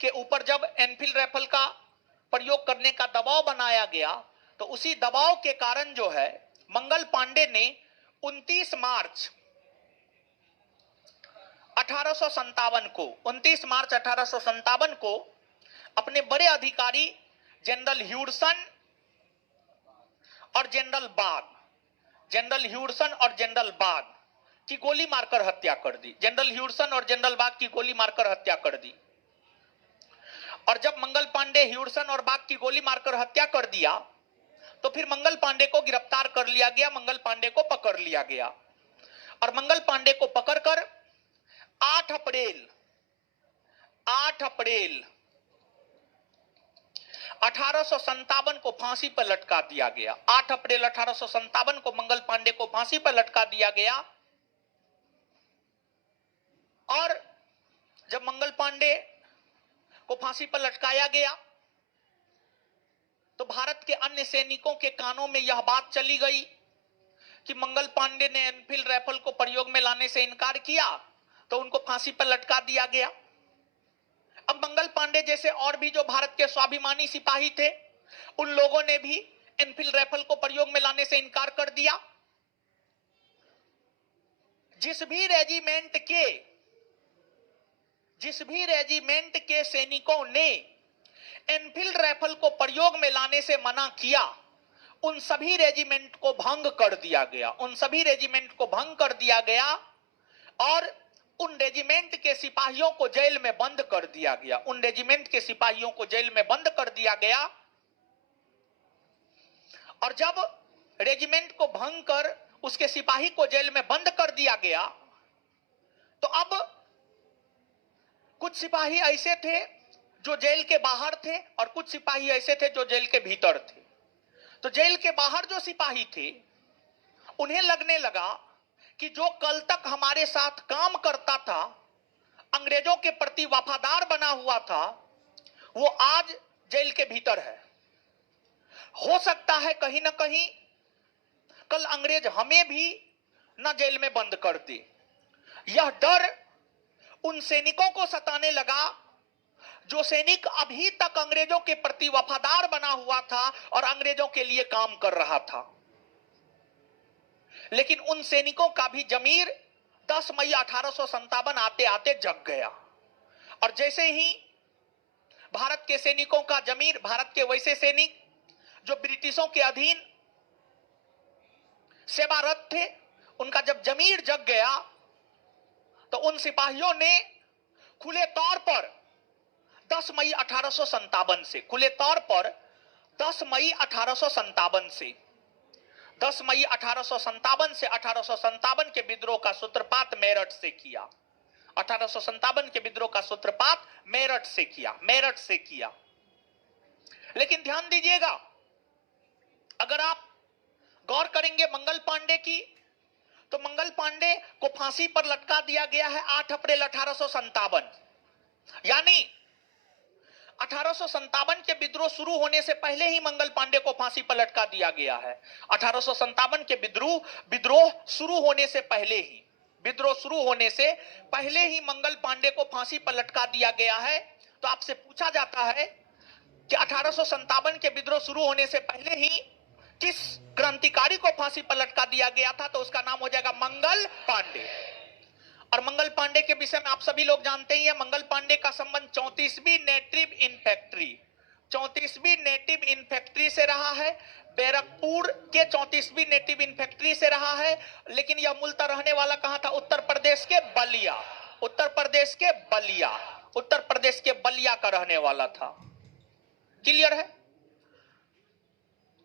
के ऊपर जब एनफील्ड राइफल का प्रयोग करने का दबाव बनाया गया तो उसी दबाव के कारण जो है मंगल पांडे ने 29 मार्च 1857 को अपने बड़े अधिकारी जनरल ह्यूडसन और जनरल बाग की गोली मारकर हत्या कर दी। जनरल ह्यूडसन और जनरल बाग की गोली मारकर हत्या कर दी। और जब मंगल पांडे, ह्यूडसन और बाग की गोली मारकर हत्या कर दिया तो फिर मंगल पांडे को गिरफ्तार कर लिया गया। मंगल पांडे को पकड़ लिया गया और मंगल पांडे को पकड़कर 8 अप्रैल 1857 को फांसी पर लटका दिया गया। 8 अप्रैल 1857 को मंगल पांडे को फांसी पर लटका दिया गया। और जब मंगल पांडे को फांसी पर लटकाया गया तो भारत के अन्य सैनिकों के कानों में यह बात चली गई कि मंगल पांडे ने एनफील्ड राइफल को प्रयोग में लाने से इनकार किया, तो उनको फांसी पर लटका दिया गया। अब मंगल पांडे जैसे और भी जो भारत के स्वाभिमानी सिपाही थे, उन लोगों ने भी एनफील्ड राइफल को प्रयोग में लाने से इनकार कर दिया। जिस भी रेजिमेंट के सैनिकों ने एनफील्ड राइफल को प्रयोग में लाने से मना किया, उन सभी रेजिमेंट को भंग कर दिया गया और उन रेजिमेंट के सिपाहियों को जेल में बंद कर दिया गया। और जब रेजिमेंट को भंग कर उसके सिपाही को जेल में बंद कर दिया गया, तो अब कुछ सिपाही ऐसे थे जो जेल के बाहर थे और कुछ सिपाही ऐसे थे जो जेल के भीतर थे। तो जेल के बाहर जो सिपाही थे, उन्हें लगने लगा कि जो कल तक हमारे साथ काम करता था, अंग्रेजों के प्रति वफादार बना हुआ था, वो आज जेल के भीतर है। हो सकता है कहीं ना कहीं कल अंग्रेज हमें भी न जेल में बंद कर दे। यह डर उन सैनिकों को सताने लगा जो सैनिक अभी तक अंग्रेजों के प्रति वफादार बना हुआ था और अंग्रेजों के लिए काम कर रहा था। लेकिन उन सैनिकों का भी जमीर 10 मई 1857 आते आते जग गया। और जैसे ही भारत के सैनिकों का जमीर, भारत के वैसे सैनिक जो ब्रिटिशों के अधीन सेवारत थे, उनका जब जमीर जग गया, तो उन सिपाहियों ने खुले तौर पर 10 मई 1857 से 10 मई 1857 के विद्रोह का सूत्रपात मेरठ से किया। 1857 के विद्रोह का सूत्रपात मेरठ से किया। लेकिन ध्यान दीजिएगा, अगर आप गौर करेंगे मंगल पांडे की, तो मंगल पांडे को फांसी पर लटका दिया गया है 8 अप्रैल 1857। यानी 1857 के विद्रोह शुरू होने से पहले ही मंगल पांडे को फांसी पर लटका दिया गया है। 1857 के विद्रोह शुरू होने से पहले ही मंगल पांडे को फांसी पर लटका दिया गया है। तो आपसे पूछा जाता है कि 1857 के विद्रोह शुरू होने से पहले ही किस क्रांतिकारी को फांसी पर लटका दिया गया था? तो उसका नाम हो जाएगा मंगल पांडे। और मंगल पांडे के विषय में आप सभी लोग जानते ही हैं, मंगल पांडे का संबंध 34वीं नेटिव इन्फेंट्री से रहा है। बैरकपुर के 34वीं नेटिव इन्फेंट्री से रहा है। लेकिन यह मूलतः रहने वाला कहां था? उत्तर प्रदेश के बलिया का रहने वाला था। क्लियर है?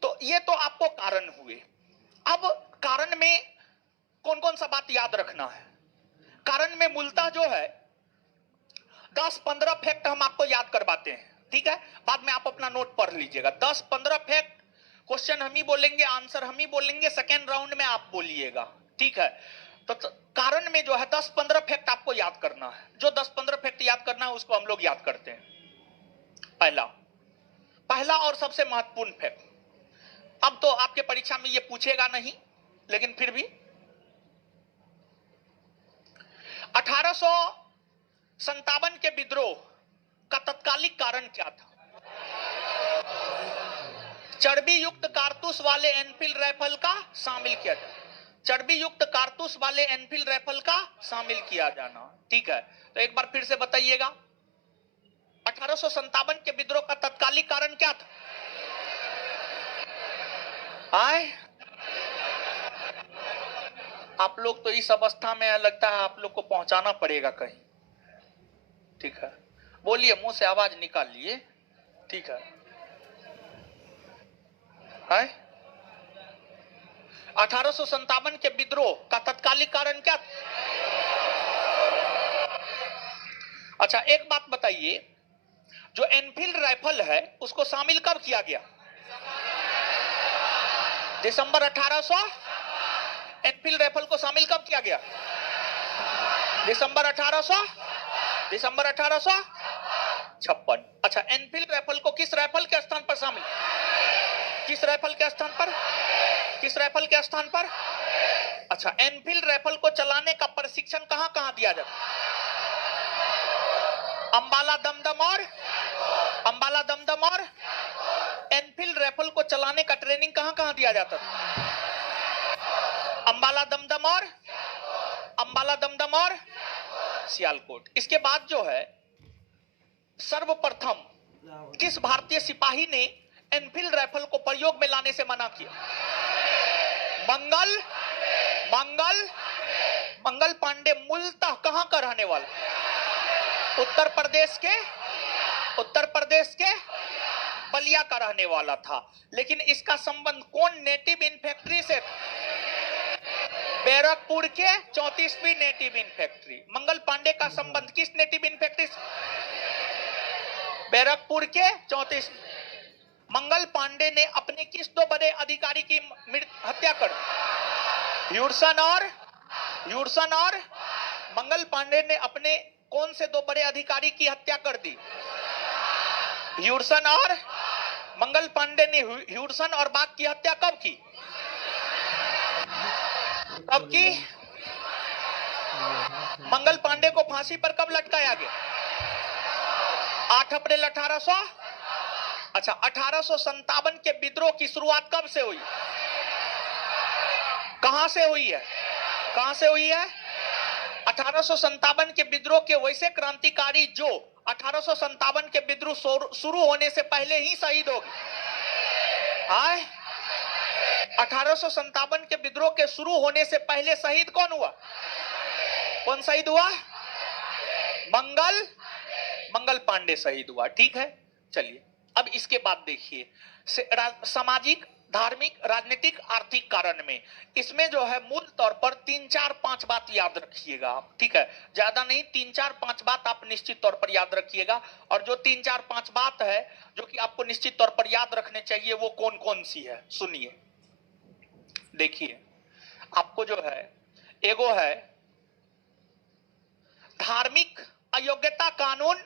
तो ये तो आपको कारण हुए। अब कारण में कौन कौन सा बात याद रखना है? कारण में मूलतः जो है 10-15 फैक्ट हम आपको याद करवाते हैं, ठीक है? बाद में आप अपना नोट पढ़ लीजिएगा। 10-15 फैक्ट, क्वेश्चन हम ही बोलेंगे, आंसर हम ही बोलेंगे, सेकेंड राउंड में आप बोलिएगा, ठीक है? तो कारण में जो है 10-15 फैक्ट आपको याद करना है। जो 10-15 फैक्ट याद करना है उसको हम लोग याद करते हैं। पहला और सबसे महत्वपूर्ण फैक्ट, अब तो आपके परीक्षा में ये पूछेगा नहीं, लेकिन फिर भी 1857 के विद्रोह का तत्कालिक कारण क्या था? चर्बी युक्त कारतूस वाले एनफील्ड राइफल का शामिल किया जाना। चर्बी युक्त कारतूस वाले एनफील्ड राइफल का शामिल किया जाना, ठीक है? तो एक बार फिर से बताइएगा, 1857 के विद्रोह का तत्कालिक कारण क्या था? आप लोग तो इस अवस्था में है, लगता है आप लोग को पहुंचाना पड़ेगा कहीं, ठीक है? बोलिए, मुंह से आवाज निकालिए, ठीक है? 1857 के विद्रोह का तत्कालिक कारण क्या था? अच्छा, एक बात बताइए, जो एनफील्ड राइफल है उसको शामिल कब किया गया? दिसंबर 1800। एनफील्ड राइफल को शामिल कब किया गया? दिसंबर 1856। अच्छा, एनफील्ड राइफल को किस राइफल के स्थान पर शामिल? किस राइफल के स्थान पर? किस राइफल के स्थान पर? अच्छा, एनफील्ड राइफल को चलाने का प्रशिक्षण कहां कहां दिया जाता? अंबाला, दमदम और एनफील्ड राइफल को चलाने का ट्रेनिंग कहां कहां दिया जाता था? अंबाला, दमदम और सियालकोट। इसके बाद जो है, सर्वप्रथम किस भारतीय सिपाही ने एनफील्ड राइफल को प्रयोग में लाने से मना किया? मंगल पांडे मूलतः कहां का रहने वाला? उत्तर प्रदेश के बलिया का रहने वाला था। लेकिन इसका संबंध कौन नेटिव इन्फेंट्री से? बैरकपुर के 34वीं नेटिव इन्फेंट्री। मंगल पांडे का संबंध किस नेटिव इन्फेंट्री से? बैरकपुर के 34। मंगल पांडे ने अपने किस दो बड़े अधिकारी की हत्या कर? ह्यूडसन और मंगल पांडे ने अपने कौन से दो बड़े अधिकारी की हत्या कर दी? ह्यूडसन और मंगल पांडे ने ह्यूडसन और बाग की हत्या कब की? मंगल पांडे को फांसी पर कब लटकाया गया? 8 अप्रैल 1800। अच्छा, 1857 के विद्रोह की शुरुआत कब से हुई? कहां से हुई है? 1857 के विद्रोह के वैसे क्रांतिकारी जो 1857 के विद्रोह शुरू होने से पहले ही शहीद हो गए। 1857 के विद्रोह के शुरू होने से पहले शहीद कौन हुआ? कौन शहीद हुआ? मंगल पांडे शहीद हुआ। ठीक है, चलिए अब इसके बाद देखिए, सामाजिक, धार्मिक, राजनीतिक, आर्थिक कारण में इसमें जो है मूल तौर पर 3, 4, 5 बात याद रखिएगा आप। ठीक है, ज्यादा नहीं, 3, 4, 5 बात आप निश्चित तौर पर याद रखिएगा। और जो 3, 4, 5 बात है जो कि आपको निश्चित तौर पर याद रखने चाहिए, वो कौन कौन सी है सुनिए। देखिए, आपको जो है, एगो है धार्मिक अयोग्यता कानून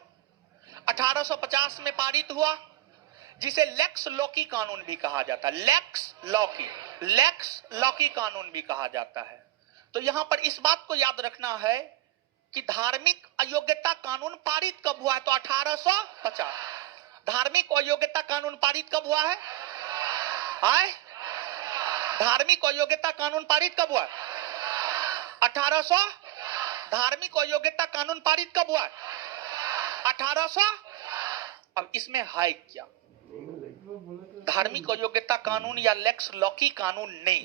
1850 में पारित हुआ, जिसे लेक्स लॉकी कानून भी कहा जाता है। लेक्स लॉकी कानून भी कहा जाता है। तो यहां पर इस बात को याद रखना है कि धार्मिक अयोग्यता कानून पारित कब हुआ है? तो 1850। धार्मिक अयोग्यता कानून पारित कब हुआ है? धार्मिक अयोग्यता कानून पारित कब हुआ? 1800। धार्मिक अयोग्यता कानून पारित कब हुआ? 1800। अब इसमें है क्या? धार्मिक अयोग्यता कानून या लेक्स लॉकी कानून ने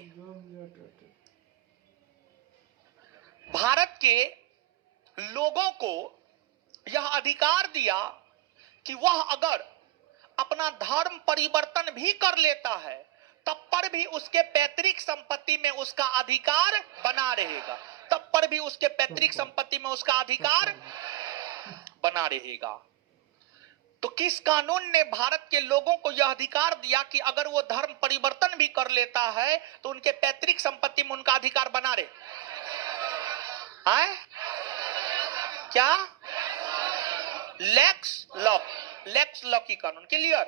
भारत के लोगों को यह अधिकार दिया कि वह अगर अपना धर्म परिवर्तन भी कर लेता है तब पर भी उसके पैतृक संपत्ति में उसका अधिकार बना रहेगा। तब पर भी उसके पैतृक संपत्ति में उसका अधिकार बना रहेगा। तो किस कानून ने भारत के लोगों को यह अधिकार दिया कि अगर वो धर्म परिवर्तन भी कर लेता है तो उनके पैतृक संपत्ति में उनका अधिकार बना रहे? क्या? लेक्स लॉकी कानून। क्लियर?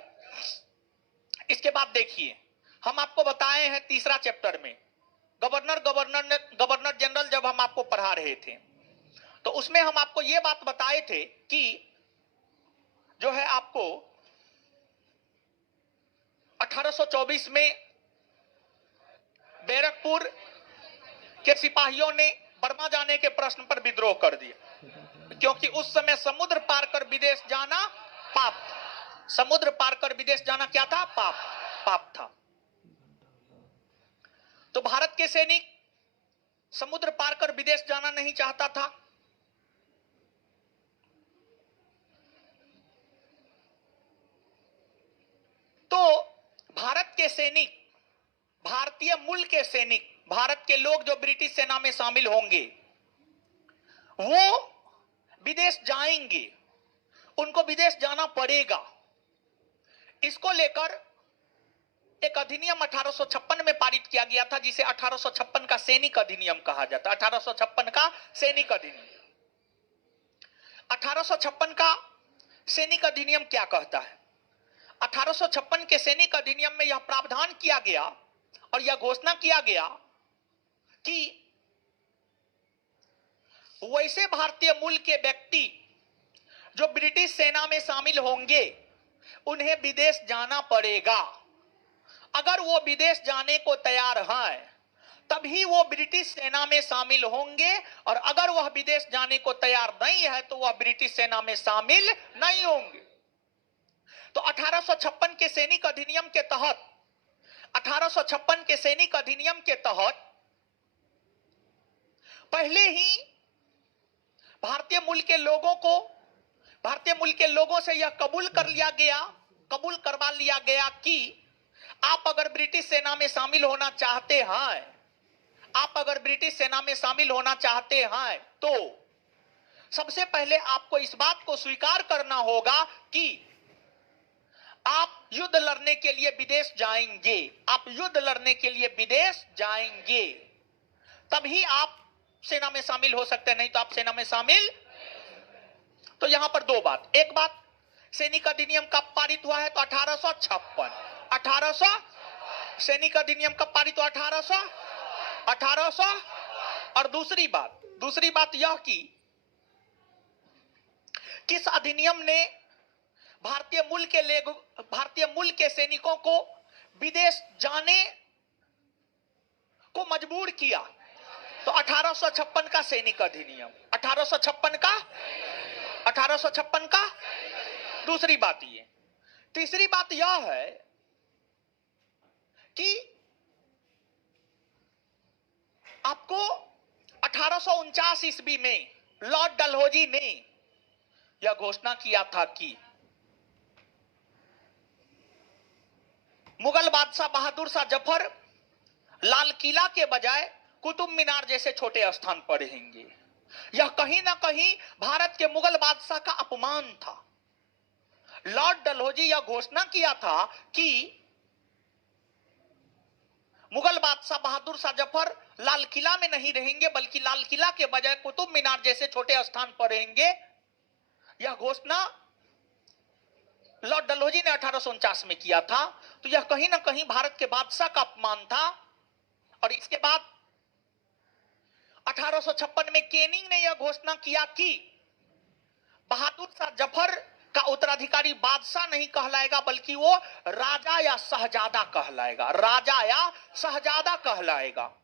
इसके बाद देखिए, हम आपको बताए हैं तीसरा चैप्टर में गवर्नर जनरल जब हम आपको पढ़ा रहे थे तो उसमें हम आपको यह बात बताए थे कि जो है आपको 1824 में बैरकपुर के सिपाहियों ने बर्मा जाने के प्रश्न पर विद्रोह कर दिया, क्योंकि उस समय समुद्र पार कर विदेश जाना पाप था। समुद्र पार कर विदेश जाना क्या था? पाप था। तो भारत के सैनिक समुद्र पार कर विदेश जाना नहीं चाहता था। तो भारत के सैनिक, भारतीय मूल के सैनिक, भारत के लोग जो ब्रिटिश सेना में शामिल होंगे वो विदेश जाएंगे, उनको विदेश जाना पड़ेगा। इसको लेकर एक अधिनियम 1856 में पारित किया गया था, जिसे 1856 का सैनिक अधिनियम कहा जाता है। 1856 का सैनिक अधिनियम। 1856 का सैनिक अधिनियम क्या कहता है? 1856 के सैनिक अधिनियम में यह प्रावधान किया गया और यह घोषणा किया गया कि वैसे भारतीय मूल के व्यक्ति जो ब्रिटिश सेना में शामिल होंगे उन्हें विदेश जाना पड़ेगा। अगर वो विदेश जाने को तैयार हैं तभी वो ब्रिटिश सेना में शामिल होंगे, और अगर वह विदेश जाने को तैयार नहीं है तो वह ब्रिटिश सेना में शामिल नहीं होंगे। तो 1856 के सैनिक अधिनियम के तहत 1856 के सैनिक अधिनियम के तहत पहले ही भारतीय मूल के लोगों से यह कबूल करवा लिया गया कि आप अगर ब्रिटिश सेना में शामिल होना चाहते हैं तो सबसे पहले आपको इस बात को स्वीकार करना होगा कि आप युद्ध लड़ने के लिए विदेश जाएंगे। तभी आप सेना में शामिल हो सकते हैं, नहीं तो आप सेना में शामिल। तो यहां पर दो बात, एक बात सैनिक अधिनियम कब पारित हुआ है तो 1856 सैनिक अधिनियम कब पारित हुआ 1800। और दूसरी बात यह कि किस अधिनियम ने भारतीय मूल के सैनिकों को विदेश जाने को मजबूर किया तो 1856 का सैनिक अधिनियम 1856 का। दूसरी बात ये, तीसरी बात यह है कि आपको 1849 ईस्वी में लॉर्ड डलहौजी ने यह घोषणा किया था कि मुगल बादशाह बहादुर शाह जफर लाल किला के बजाय कुतुब मीनार जैसे छोटे स्थान पर रहेंगे। यह कहीं ना कहीं भारत के मुगल बादशाह का अपमान था। लॉर्ड डलहौजी यह घोषणा किया था कि मुगल बादशाह बहादुर शाह जफर लाल किला में नहीं रहेंगे बल्कि लाल किला के बजाय कुतुब मीनार जैसे छोटे स्थान पर रहेंगे। यह घोषणा लॉर्ड डलहौजी ने 1849 में किया था। तो यह कहीं ना कहीं भारत के बादशाह का अपमान था। और इसके बाद 1856 में कैनिंग ने यह घोषणा किया कि बहादुर शाह जफर का उत्तराधिकारी बादशाह नहीं कहलाएगा बल्कि वो राजा या शहजादा कहलाएगा।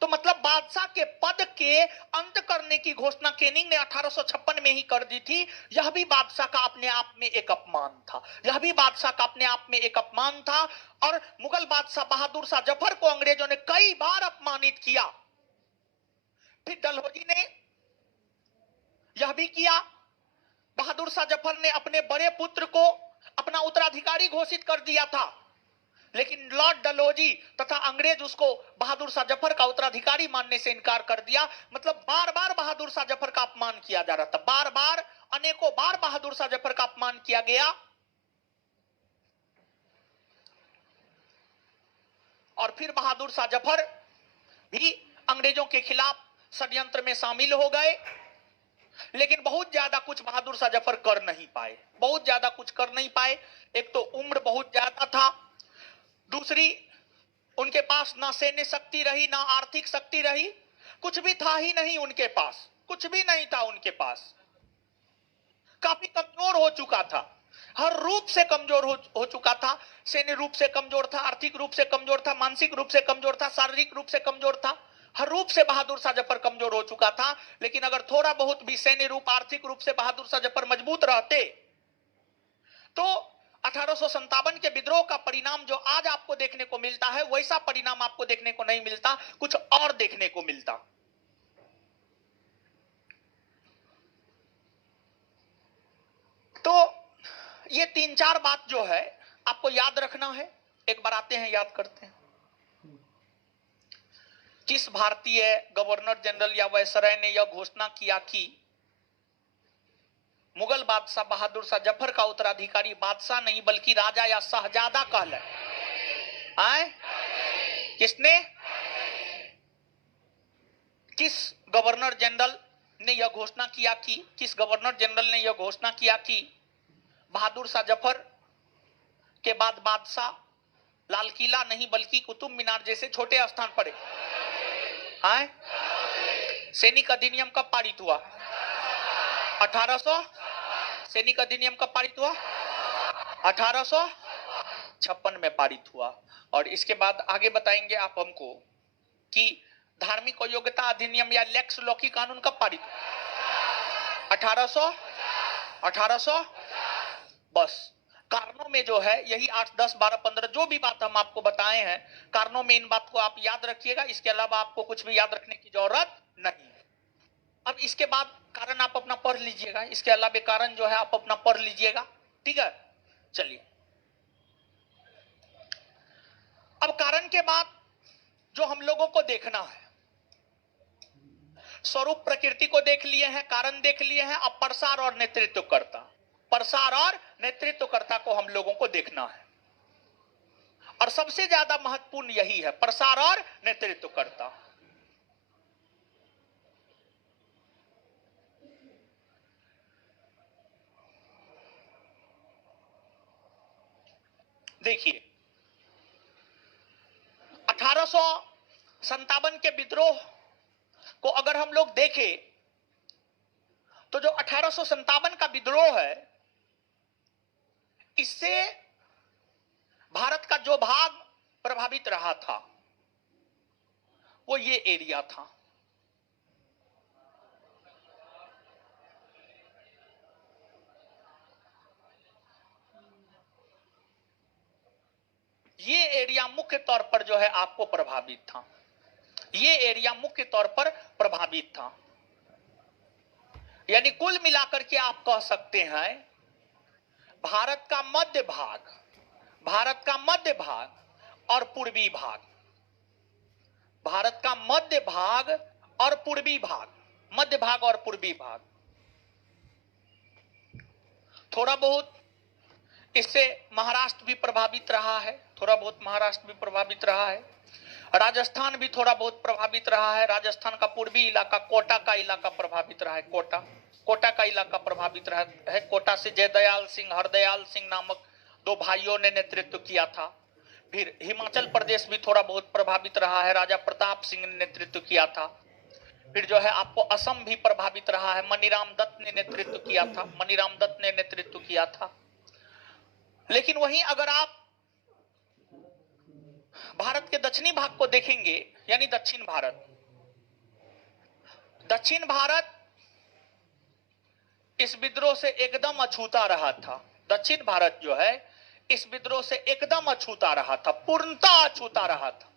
तो मतलब बादशाह के पद के अंत करने की घोषणा कैनिंग ने 1856 में ही कर दी थी। यह भी बादशाह का अपने आप में एक अपमान था। और मुगल बादशाह बहादुर शाह जफर को अंग्रेजों ने कई बार अपमानित किया। फिर डलहौजी ने यह भी किया, बहादुर शाह जफर ने अपने बड़े पुत्र को अपना उत्तराधिकारी घोषित कर दिया था, लेकिन लॉर्ड डलहौजी तथा अंग्रेज उसको बहादुर शाह जफर का उत्तराधिकारी मानने से इनकार कर दिया। मतलब बार बार बहादुर शाह जफर का अपमान किया जा रहा था, अनेकों बार बहादुर शाह जफर का अपमान किया गया। और फिर बहादुर शाह जफर भी अंग्रेजों के खिलाफ षड्यंत्र में शामिल हो गए, लेकिन बहुत ज्यादा कुछ बहादुर शाह जफर कर नहीं पाए। एक तो उम्र बहुत ज्यादा था, दूसरी उनके पास ना सैन्य शक्ति रही ना आर्थिक शक्ति रही, कुछ भी था ही नहीं उनके पास, काफी कमजोर हो चुका था, हर रूप से कमजोर हो चुका था। सैन्य रूप से कमजोर था, आर्थिक रूप से कमजोर था, मानसिक रूप से कमजोर था, शारीरिक रूप से कमजोर था, हर रूप से बहादुर शाह जफर कमजोर हो चुका था। लेकिन अगर थोड़ा बहुत भी सैन्य रूप आर्थिक रूप से बहादुर शाह जफर मजबूत रहते तो 1857 के विद्रोह का परिणाम जो आज आपको देखने को मिलता है वैसा परिणाम आपको देखने को नहीं मिलता, कुछ और देखने को मिलता। तो ये 3-4 बात जो है आपको याद रखना है। एक बार आते हैं, याद करते हैं। किस भारतीय गवर्नर जनरल या वायसराय ने यह घोषणा किया कि मुगल बादशाह बहादुर शाह जफर का उत्तराधिकारी बादशाह नहीं बल्कि राजा या शहजादा कहलाए? किसने? किस गवर्नर जनरल ने यह घोषणा किया कि बहादुर शाह जफर के बाद बादशाह, लाल किला नहीं बल्कि कुतुब मीनार जैसे छोटे स्थान पड़े। आए सैनिक अधिनियम कब पारित हुआ? 1800। सैनिक अधिनियम कब पारित हुआ? 1856 में पारित हुआ। और इसके बाद आगे बताएंगे आप हमको कि धार्मिक अयोग्यता अधिनियम या लेक्स लॉकी कानून कब पारित हुआ? 1800। बस कारणों में जो है यही 8, 10, 12, 15 जो भी बात हम आपको बताए हैं, कारणों में इन बात को आप याद रखिएगा। इसके अलावा आपको कुछ भी याद रखने की जरूरत नहीं। अब इसके बाद कारण आप अपना पढ़ लीजिएगा, इसके अलावा कारण जो है आप अपना पढ़ लीजिएगा, ठीक है। चलिए अब कारण के बाद जो हम लोगों को देखना है, स्वरूप प्रकृति को देख लिए हैं, कारण देख लिए हैं। अब प्रसार और नेतृत्वकर्ता, प्रसार और नेतृत्वकर्ता को हम लोगों को देखना है। और सबसे ज्यादा महत्वपूर्ण यही है, प्रसार और नेतृत्वकर्ता। देखिए 1857 के विद्रोह को अगर हम लोग देखें तो जो 1857 का विद्रोह है, इससे भारत का जो भाग प्रभावित रहा था वो ये एरिया था। ये एरिया मुख्य तौर पर जो है आपको प्रभावित था। ये एरिया मुख्य तौर पर प्रभावित था। यानी कुल मिलाकर के आप कह सकते हैं भारत का मध्य भाग, भारत का मध्य भाग और पूर्वी भाग, भारत का मध्य भाग और पूर्वी भाग, मध्य भाग और पूर्वी भाग, थोड़ा बहुत इससे महाराष्ट्र भी प्रभावित रहा है, थोड़ा बहुत महाराष्ट्र भी प्रभावित रहा है, राजस्थान भी थोड़ा बहुत प्रभावित रहा है। राजस्थान का पूर्वी इलाका, कोटा का इलाका प्रभावित रहा है। कोटा का इलाका प्रभावित रहा है। कोटा से जयदयाल सिंह, हरदयाल सिंह नामक दो भाइयों ने नेतृत्व किया था। फिर हिमाचल प्रदेश भी थोड़ा बहुत प्रभावित रहा है, राजा प्रताप सिंह ने नेतृत्व किया था। फिर जो है आपको असम भी प्रभावित रहा है, मनीराम दत्त ने नेतृत्व किया था, मनीराम दत्त ने नेतृत्व किया था। लेकिन वहीं अगर आप भारत के दक्षिणी भाग को देखेंगे, यानी दक्षिण भारत, दक्षिण भारत इस विद्रोह से एकदम अछूता रहा था। दक्षिण भारत जो है इस विद्रोह से एकदम अछूता रहा था, पूर्णतः अछूता रहा था।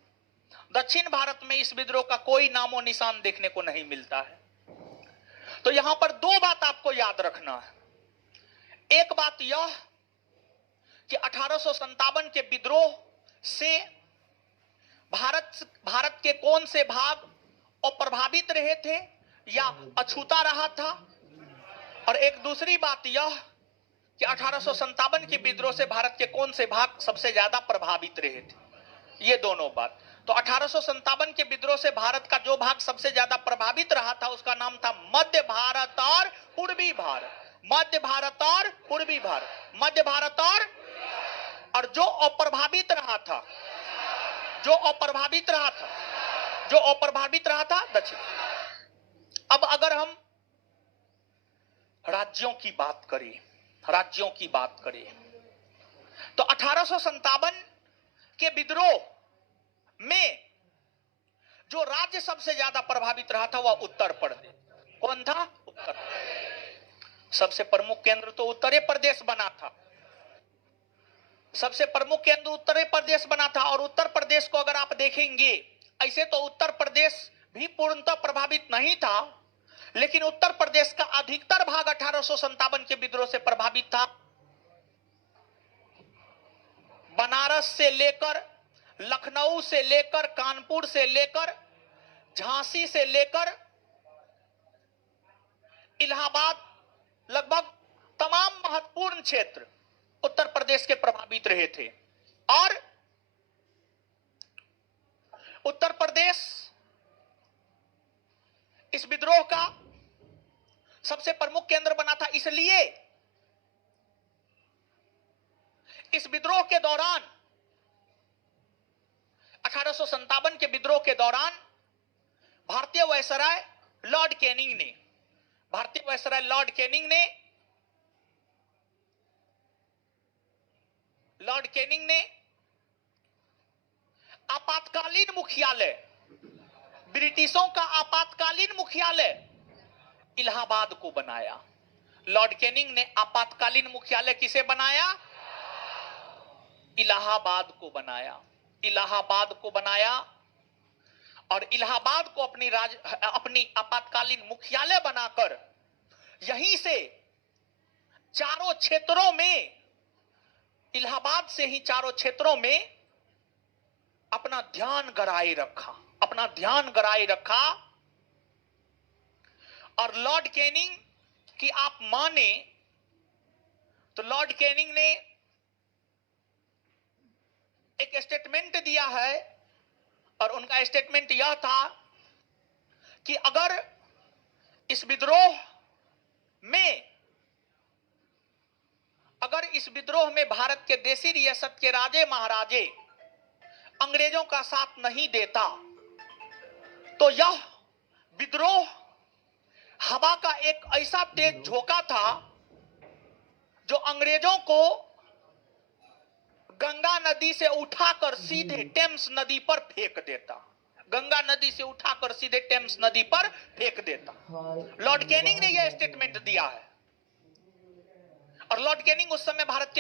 दक्षिण भारत में इस विद्रोह का कोई नामो निशान देखने को नहीं मिलता है। तो यहां पर दो बात आपको याद रखना है। एक बात यह कि 1857 के विद्रोह से भारत के कौन से भाग अप्रभावित रहे थे या अछूता रहा था। और एक दूसरी बात यह कि 1857 के विद्रोह से भारत के कौन से भाग सबसे ज्यादा प्रभावित रहे थे। ये दोनों बात। तो 1857 के विद्रोह से भारत का जो भाग सबसे ज्यादा प्रभावित रहा था उसका नाम था मध्य भारत और पूर्वी भारत। मध्य भारत और पूर्वी भारत, मध्य भारत और जो अप्रभावित रहा था, जो अप्रभावित रहा था, जो अप्रभावित रहा था दक्षिण। अब अगर हम राज्यों की बात करें, राज्यों की बात करें तो 1857 के विद्रोह में जो राज्य सबसे ज्यादा प्रभावित रहा था वह उत्तर प्रदेश। कौन था? उत्तर प्रदेश। सबसे प्रमुख केंद्र तो उत्तर प्रदेश बना था, सबसे प्रमुख केंद्र उत्तर प्रदेश बना था। और उत्तर प्रदेश को अगर आप देखेंगे, ऐसे तो उत्तर प्रदेश भी पूर्णतः प्रभावित नहीं था, लेकिन उत्तर प्रदेश का अधिकतर भाग 1857 के विद्रोह से प्रभावित था। बनारस से लेकर, लखनऊ से लेकर, कानपुर से लेकर, झांसी से लेकर इलाहाबाद, लगभग तमाम महत्वपूर्ण क्षेत्र उत्तर प्रदेश के प्रभावित रहे थे। और उत्तर प्रदेश इस विद्रोह का सबसे प्रमुख केंद्र बना था, इस विद्रोह के दौरान 1857 के विद्रोह के दौरान भारतीय वायसराय लॉर्ड कैनिंग ने आपातकालीन मुख्यालय, ब्रिटिशों का आपातकालीन मुख्यालय इलाहाबाद को बनाया। लॉर्ड कैनिंग ने आपातकालीन मुख्यालय किसे बनाया? इलाहाबाद को बनाया और इलाहाबाद को अपनी आपातकालीन मुख्यालय बनाकर यहीं से चारों क्षेत्रों में, इलाहाबाद से ही चारों क्षेत्रों में अपना ध्यान गराए रखा। और लॉर्ड कैनिंग की आप माने तो लॉर्ड कैनिंग ने एक स्टेटमेंट दिया है और उनका स्टेटमेंट यह था कि अगर इस विद्रोह में भारत के देशी रियासत के राजे महाराजे अंग्रेजों का साथ नहीं देता तो यह विद्रोह हवा का एक ऐसा तेज झोंका था जो अंग्रेजों को गंगा नदी से उठाकर सीधे टेम्स नदी पर फेंक देता। लॉर्ड कैनिंग ने यह स्टेटमेंट दिया है और लॉर्ड कैनिंग उस समय भारत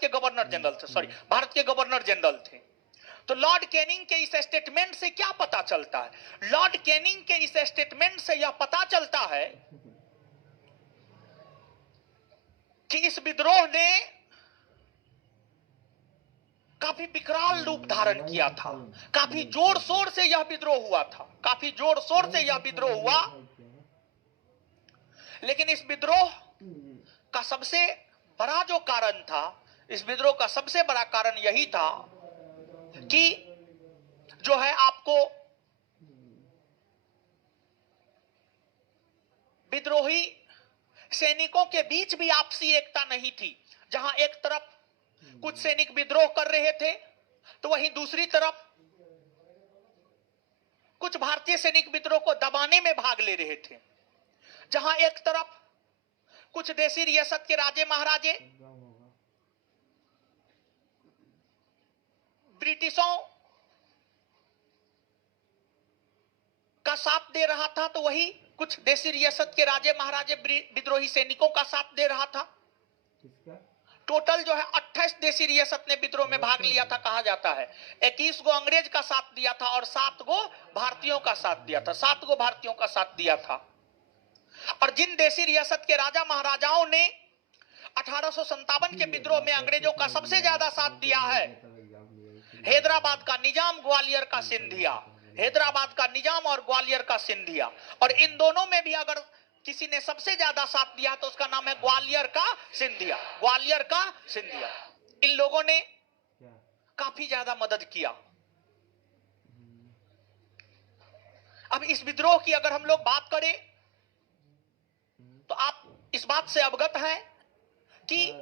के गवर्नर जनरल थे। तो लॉर्ड कैनिंग के इस स्टेटमेंट से क्या पता चलता है? लॉर्ड कैनिंग के इस स्टेटमेंट से यह पता चलता है कि इस विद्रोह ने काफी विकराल रूप धारण किया था। काफी जोर शोर से यह विद्रोह हुआ लेकिन इस विद्रोह का सबसे बड़ा जो कारण था, इस विद्रोह का सबसे बड़ा कारण यही था कि जो है आपको विद्रोही सैनिकों के बीच भी आपसी एकता नहीं थी। जहां एक तरफ कुछ सैनिक विद्रोह कर रहे थे तो वहीं दूसरी तरफ कुछ भारतीय सैनिक विद्रोह को दबाने में भाग ले रहे थे। जहां एक तरफ कुछ देशी रियासत के राजे महाराजे ब्रिटिशों का साथ दे रहा था तो वही कुछ देशी रियासत के राजे महाराजे विद्रोही सैनिकों का साथ दे रहा था। टोटल जो है 28 देशी रियासत ने विद्रोह में भाग लिया था कहा जाता है। 21 गो अंग्रेज का साथ दिया था और 7 गो भारतीयों का साथ दिया था। और जिन देशी रियासत के राजा महाराजाओं ने 1857 के विद्रोह में अंग्रेजों का सबसे ज्यादा साथ दिया है, हैदराबाद का निजाम, ग्वालियर का सिंधिया। और इन दोनों में भी अगर किसी ने सबसे ज्यादा साथ दिया तो उसका नाम है ग्वालियर का सिंधिया। इन लोगों ने काफी ज्यादा मदद किया। अब इस विद्रोह की अगर हम लोग बात करें तो आप इस बात से अवगत हैं कि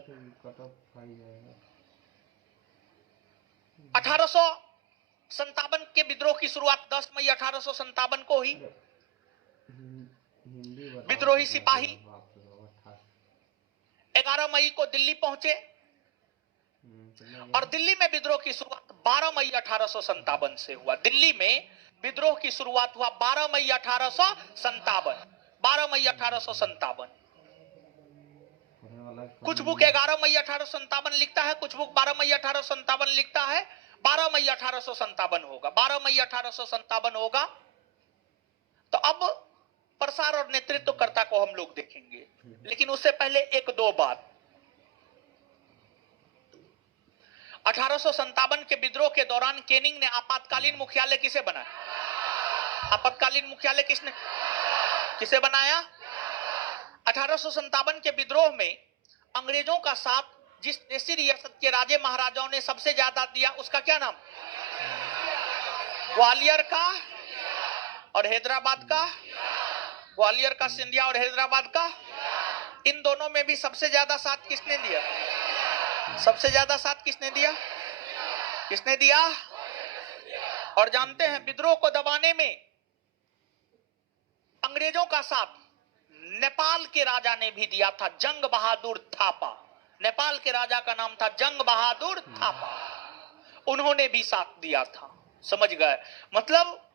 1857 के विद्रोह की शुरुआत 10 मई 1857 को हुई। विद्रोही सिपाही 11 मई को दिल्ली पहुंचे और दिल्ली में विद्रोह की शुरुआत 12 मई 1857 से हुआ। दिल्ली में विद्रोह की शुरुआत हुआ 12 मई 1857। कुछ बुक 11 मई 1857 लिखता है, कुछ बुक 12 मई 1857 लिखता है। 12 मई 1857 होगा। 12 मई 1857 होगा। तो अब प्रसार और नेतृत्वकर्ता को हम लोग देखेंगे, लेकिन उससे पहले एक दो बात। 1857 के विद्रोह के दौरान कैनिंग ने आपातकालीन मुख्यालय किसे बनाया? आपातकालीन मुख्यालय किसे बनाया? 1857 के विद्रोह में अंग्रेजों का साथ जिस देशी रियासत के राजे महाराजाओं ने सबसे ज्यादा दिया उसका क्या नाम? ग्वालियर का और हैदराबाद का। ग्वालियर का सिंधिया और हैदराबाद का। इन दोनों में भी सबसे ज्यादा साथ किसने दिया? सबसे ज्यादा साथ किसने दिया? किसने दिया? और जानते हैं विद्रोह को दबाने में अंग्रेजों का साथ नेपाल के राजा ने भी दिया था, जंग बहादुर थापा। नेपाल के राजा का नाम था जंग बहादुर थापा, उन्होंने भी साथ दिया था। समझ गए? मतलब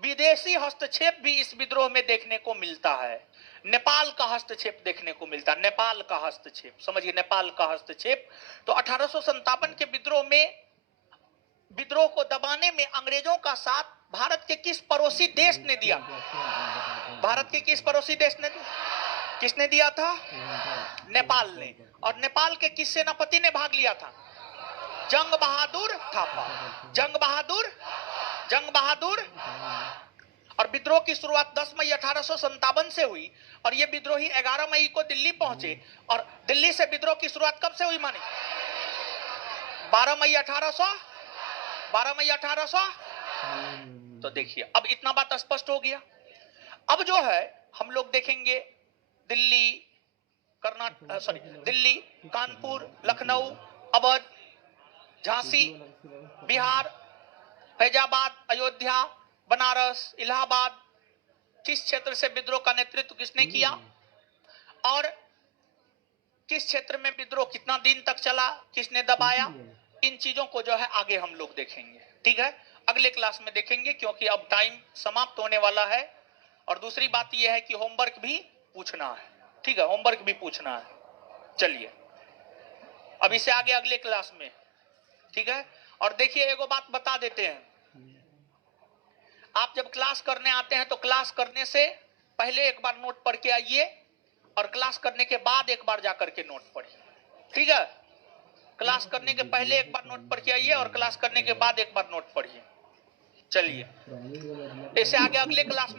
विदेशी हस्तक्षेप भी इस विद्रोह में देखने को मिलता है। नेपाल का हस्तक्षेप देखने को मिलता है, नेपाल का हस्तक्षेप, समझिए नेपाल का हस्तक्षेप। तो 1857 के विद्रोह में, विद्रोह को दबाने में अंग्रेजों का साथ भारत के किस पड़ोसी देश ने दिया? भारत के किस पड़ोसी देश ने दिया? किसने दिया था? नेपाल ने। और नेपाल के किस सेनापति ने भाग लिया था? जंग बहादुर थापा। जंग बहादुर। और विद्रोह की शुरुआत 10 मई 1857 से हुई और ये विद्रोही 11 मई को दिल्ली पहुंचे। और दिल्ली से विद्रोह की शुरुआत कब से हुई माने? 12 मई 1800। तो देखिए अब इतना बात स्पष्ट हो गया। अब जो है हम लोग देखेंगे दिल्ली, दिल्ली, कानपुर, लखनऊ, अवध, झांसी, बिहार, फैजाबाद, अयोध्या, बनारस, इलाहाबाद, किस क्षेत्र से विद्रोह का नेतृत्व किसने किया और किस क्षेत्र में विद्रोह कितना दिन तक चला, किसने दबाया, इन चीजों को जो है आगे हम लोग देखेंगे। ठीक है, अगले क्लास में देखेंगे क्योंकि अब टाइम समाप्त होने वाला है। और दूसरी बात यह है कि होमवर्क भी पूछना है। ठीक है, होमवर्क भी पूछना है। चलिए अब इससे आगे अगले क्लास में। ठीक है, और देखिए एगो बात बता देते हैं, आप जब क्लास करने आते हैं तो क्लास करने से पहले एक बार नोट पढ़ के आइए और क्लास करने के बाद एक बार जाकर के नोट पढ़िए। ठीक है, क्लास करने के पहले एक बार नोट पढ़ के आइए और क्लास करने के बाद एक बार नोट पढ़िए। चलिए इससे आगे अगले क्लास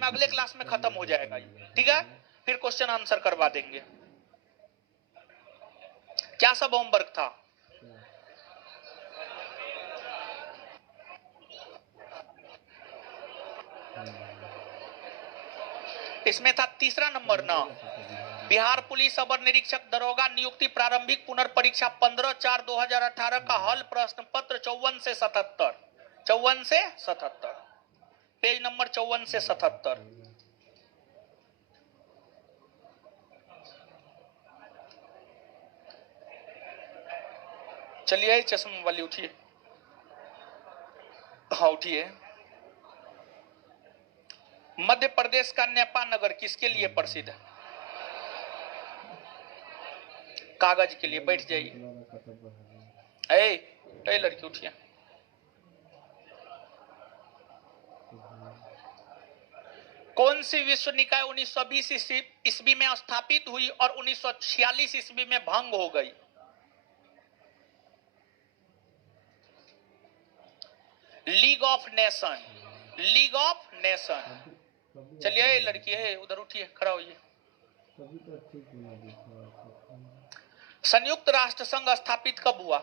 में खत्म हो जाएगा ये। ठीक है, फिर क्वेश्चन आंसर करवा देंगे। क्या सब होमवर्क था? इसमें था तीसरा नंबर ना, बिहार पुलिस अवर निरीक्षक दरोगा नियुक्ति प्रारंभिक पुनर्परीक्षा 15/4/2018 का हल प्रश्न पत्र 54 से 77, 54 से 77, पेज नंबर 54 से 77। चलिए चश्मा वाली उठिए। हाँ उठिए। मध्य प्रदेश का नेपा नगर किसके लिए प्रसिद्ध है? कागज के लिए। बैठ जाइए। ए लड़की उठिए। कौन सी विश्व निकाय 1920 ईस्वी में स्थापित हुई और 1946 ईस्वी में भंग हो गई? League of nation. League of nation. चलिए लड़की है उधर उठिए, खड़ा होइए। संयुक्त राष्ट्र संघ स्थापित कब हुआ?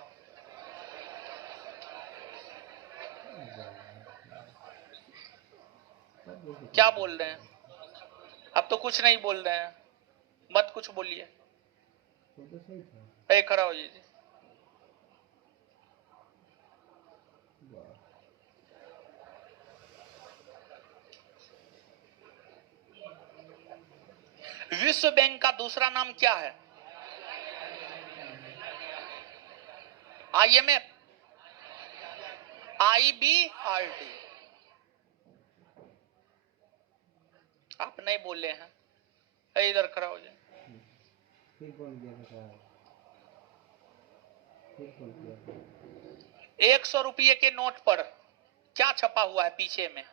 क्या बोल रहे हैं? अब तो कुछ नहीं बोल रहे हैं, मत कुछ बोलिए। खड़ा होइए जी। विश्व बैंक का दूसरा नाम क्या है? IMF, IBRD। आप नहीं बोले हैं, इधर खड़ा हो जाए। 100 रुपये के नोट पर क्या छपा हुआ है पीछे में?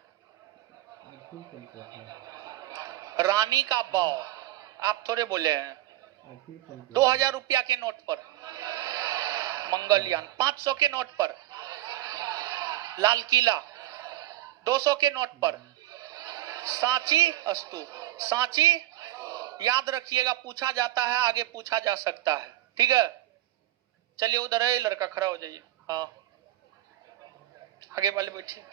रानी का बाव। आप थोड़े बोले हैं। 2000 रुपया के नोट पर मंगलयान, 500 के नोट पर लाल किला, 200 के नोट पर सांची स्तूप। सांची याद रखिएगा, पूछा जाता है, आगे पूछा जा सकता है। ठीक है, चलिए उधर है लड़का, खड़ा हो जाइए। हाँ आगे वाले बैठिए।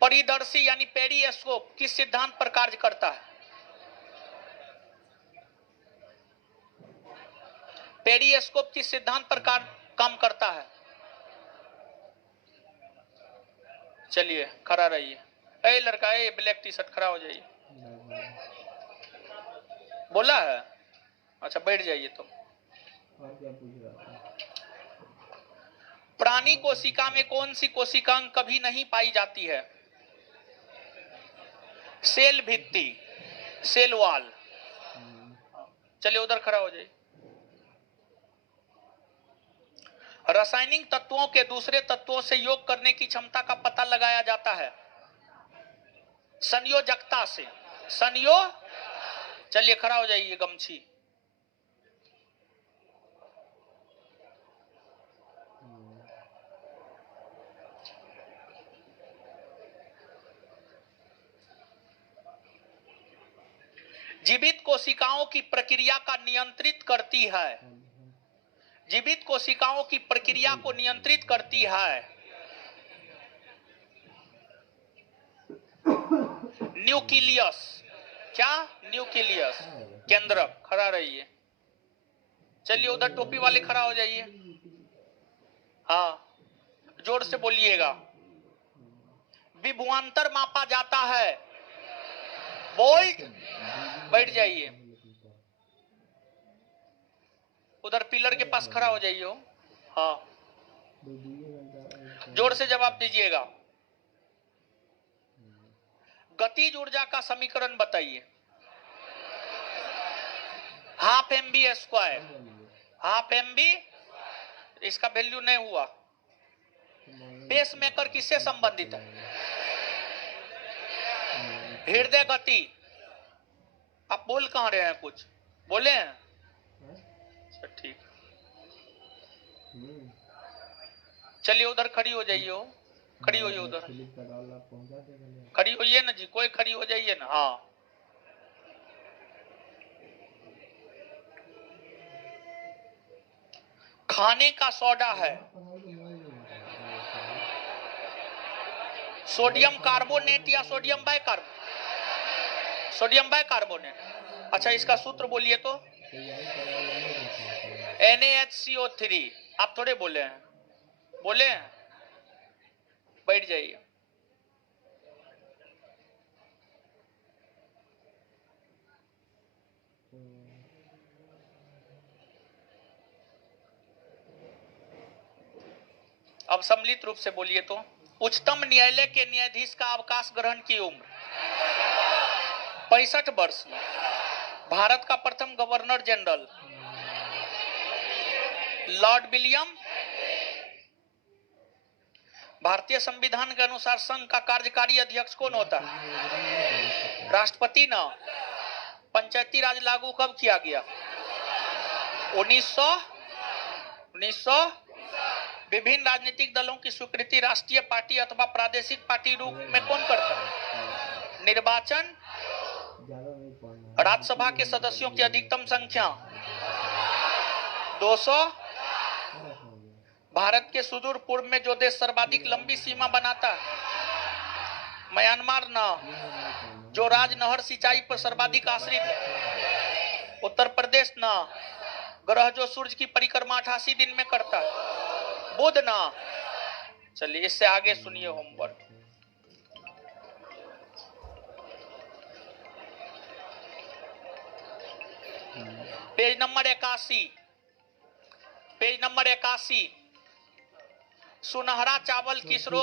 परिदर्शी यानी पेरिस्कोप किस सिद्धांत पर कार्य करता है? पेरिस्कोप किस सिद्धांत पर काम करता है? चलिए खड़ा रहिए। ए लड़का, ए ब्लैक टी शर्ट, खड़ा हो जाइए। बोला है? अच्छा बैठ जाइए। तो प्राणी कोशिका में कौन सी कोशिकांग कभी नहीं पाई जाती है? सेल भित्ति, सेल वॉल। चलिए उधर खड़ा हो जाइए। रासायनिक तत्वों के दूसरे तत्वों से योग करने की क्षमता का पता लगाया जाता है संयोजकता से। चलिए खड़ा हो जाइए गमछी। जीवित कोशिकाओं की प्रक्रिया का नियंत्रित करती है। जीवित कोशिकाओं की प्रक्रिया को नियंत्रित करती है न्यूक्लियस। क्या? न्यूक्लियस केंद्रक। खड़ा रहिए। चलिए उधर टोपी वाले खड़ा हो जाइए। हाँ जोर से बोलिएगा। विभवांतर मापा जाता है वोल्ट। बैठ जाइए। उधर पिलर के पास खड़ा हो जाइए। हाँ जोर से जवाब दीजिएगा। गतिज ऊर्जा का समीकरण बताइए। Half mv square. Half mv, इसका वैल्यू नहीं हुआ। पेस मेकर किससे संबंधित है? हृदय गति। आप बोल कहां रहे हैं? कुछ बोले हैं? ठीक। चलिए उधर खड़ी हो जाइए। खड़ी होइए उधर। खड़ी होइए ना जी, कोई खड़ी हो जाइए ना। हाँ खाने का सोडा है सोडियम कार्बोनेट या सोडियम बाइकार्बोनेट? Sodium bicarbonate. अच्छा इसका सूत्र बोलिए तो। NaHCO3। आप थोड़े बोले हैं? बोले हैं? बैठ जाइए। अब सम्मिलित रूप से बोलिए तो। उच्चतम न्यायालय के न्यायाधीश का अवकाश ग्रहण की उम्र 65 वर्ष। भारत का प्रथम गवर्नर जनरल लॉर्ड विलियम। भारतीय संविधान के अनुसार संघ का कार्यकारी अध्यक्ष कौन होता है? राष्ट्रपति ना। पंचायती राज लागू कब किया गया? 1900। विभिन्न राजनीतिक दलों की स्वीकृति राष्ट्रीय पार्टी अथवा प्रादेशिक पार्टी रूप में कौन करता है? निर्वाचन। राज्यसभा के सदस्यों की अधिकतम संख्या 200। भारत के सुदूर पूर्व में जो देश सर्वाधिक लंबी सीमा बनाता है? म्यांमार ना। जो राज नहर सिंचाई पर सर्वाधिक आश्रित है? उत्तर प्रदेश ना। ग्रह जो सूर्य की परिक्रमा 88 दिन में करता है? बुध ना। चलिए इससे आगे सुनिए homework. Page number 81। Page number 81। सुनहरा चावल किस रोग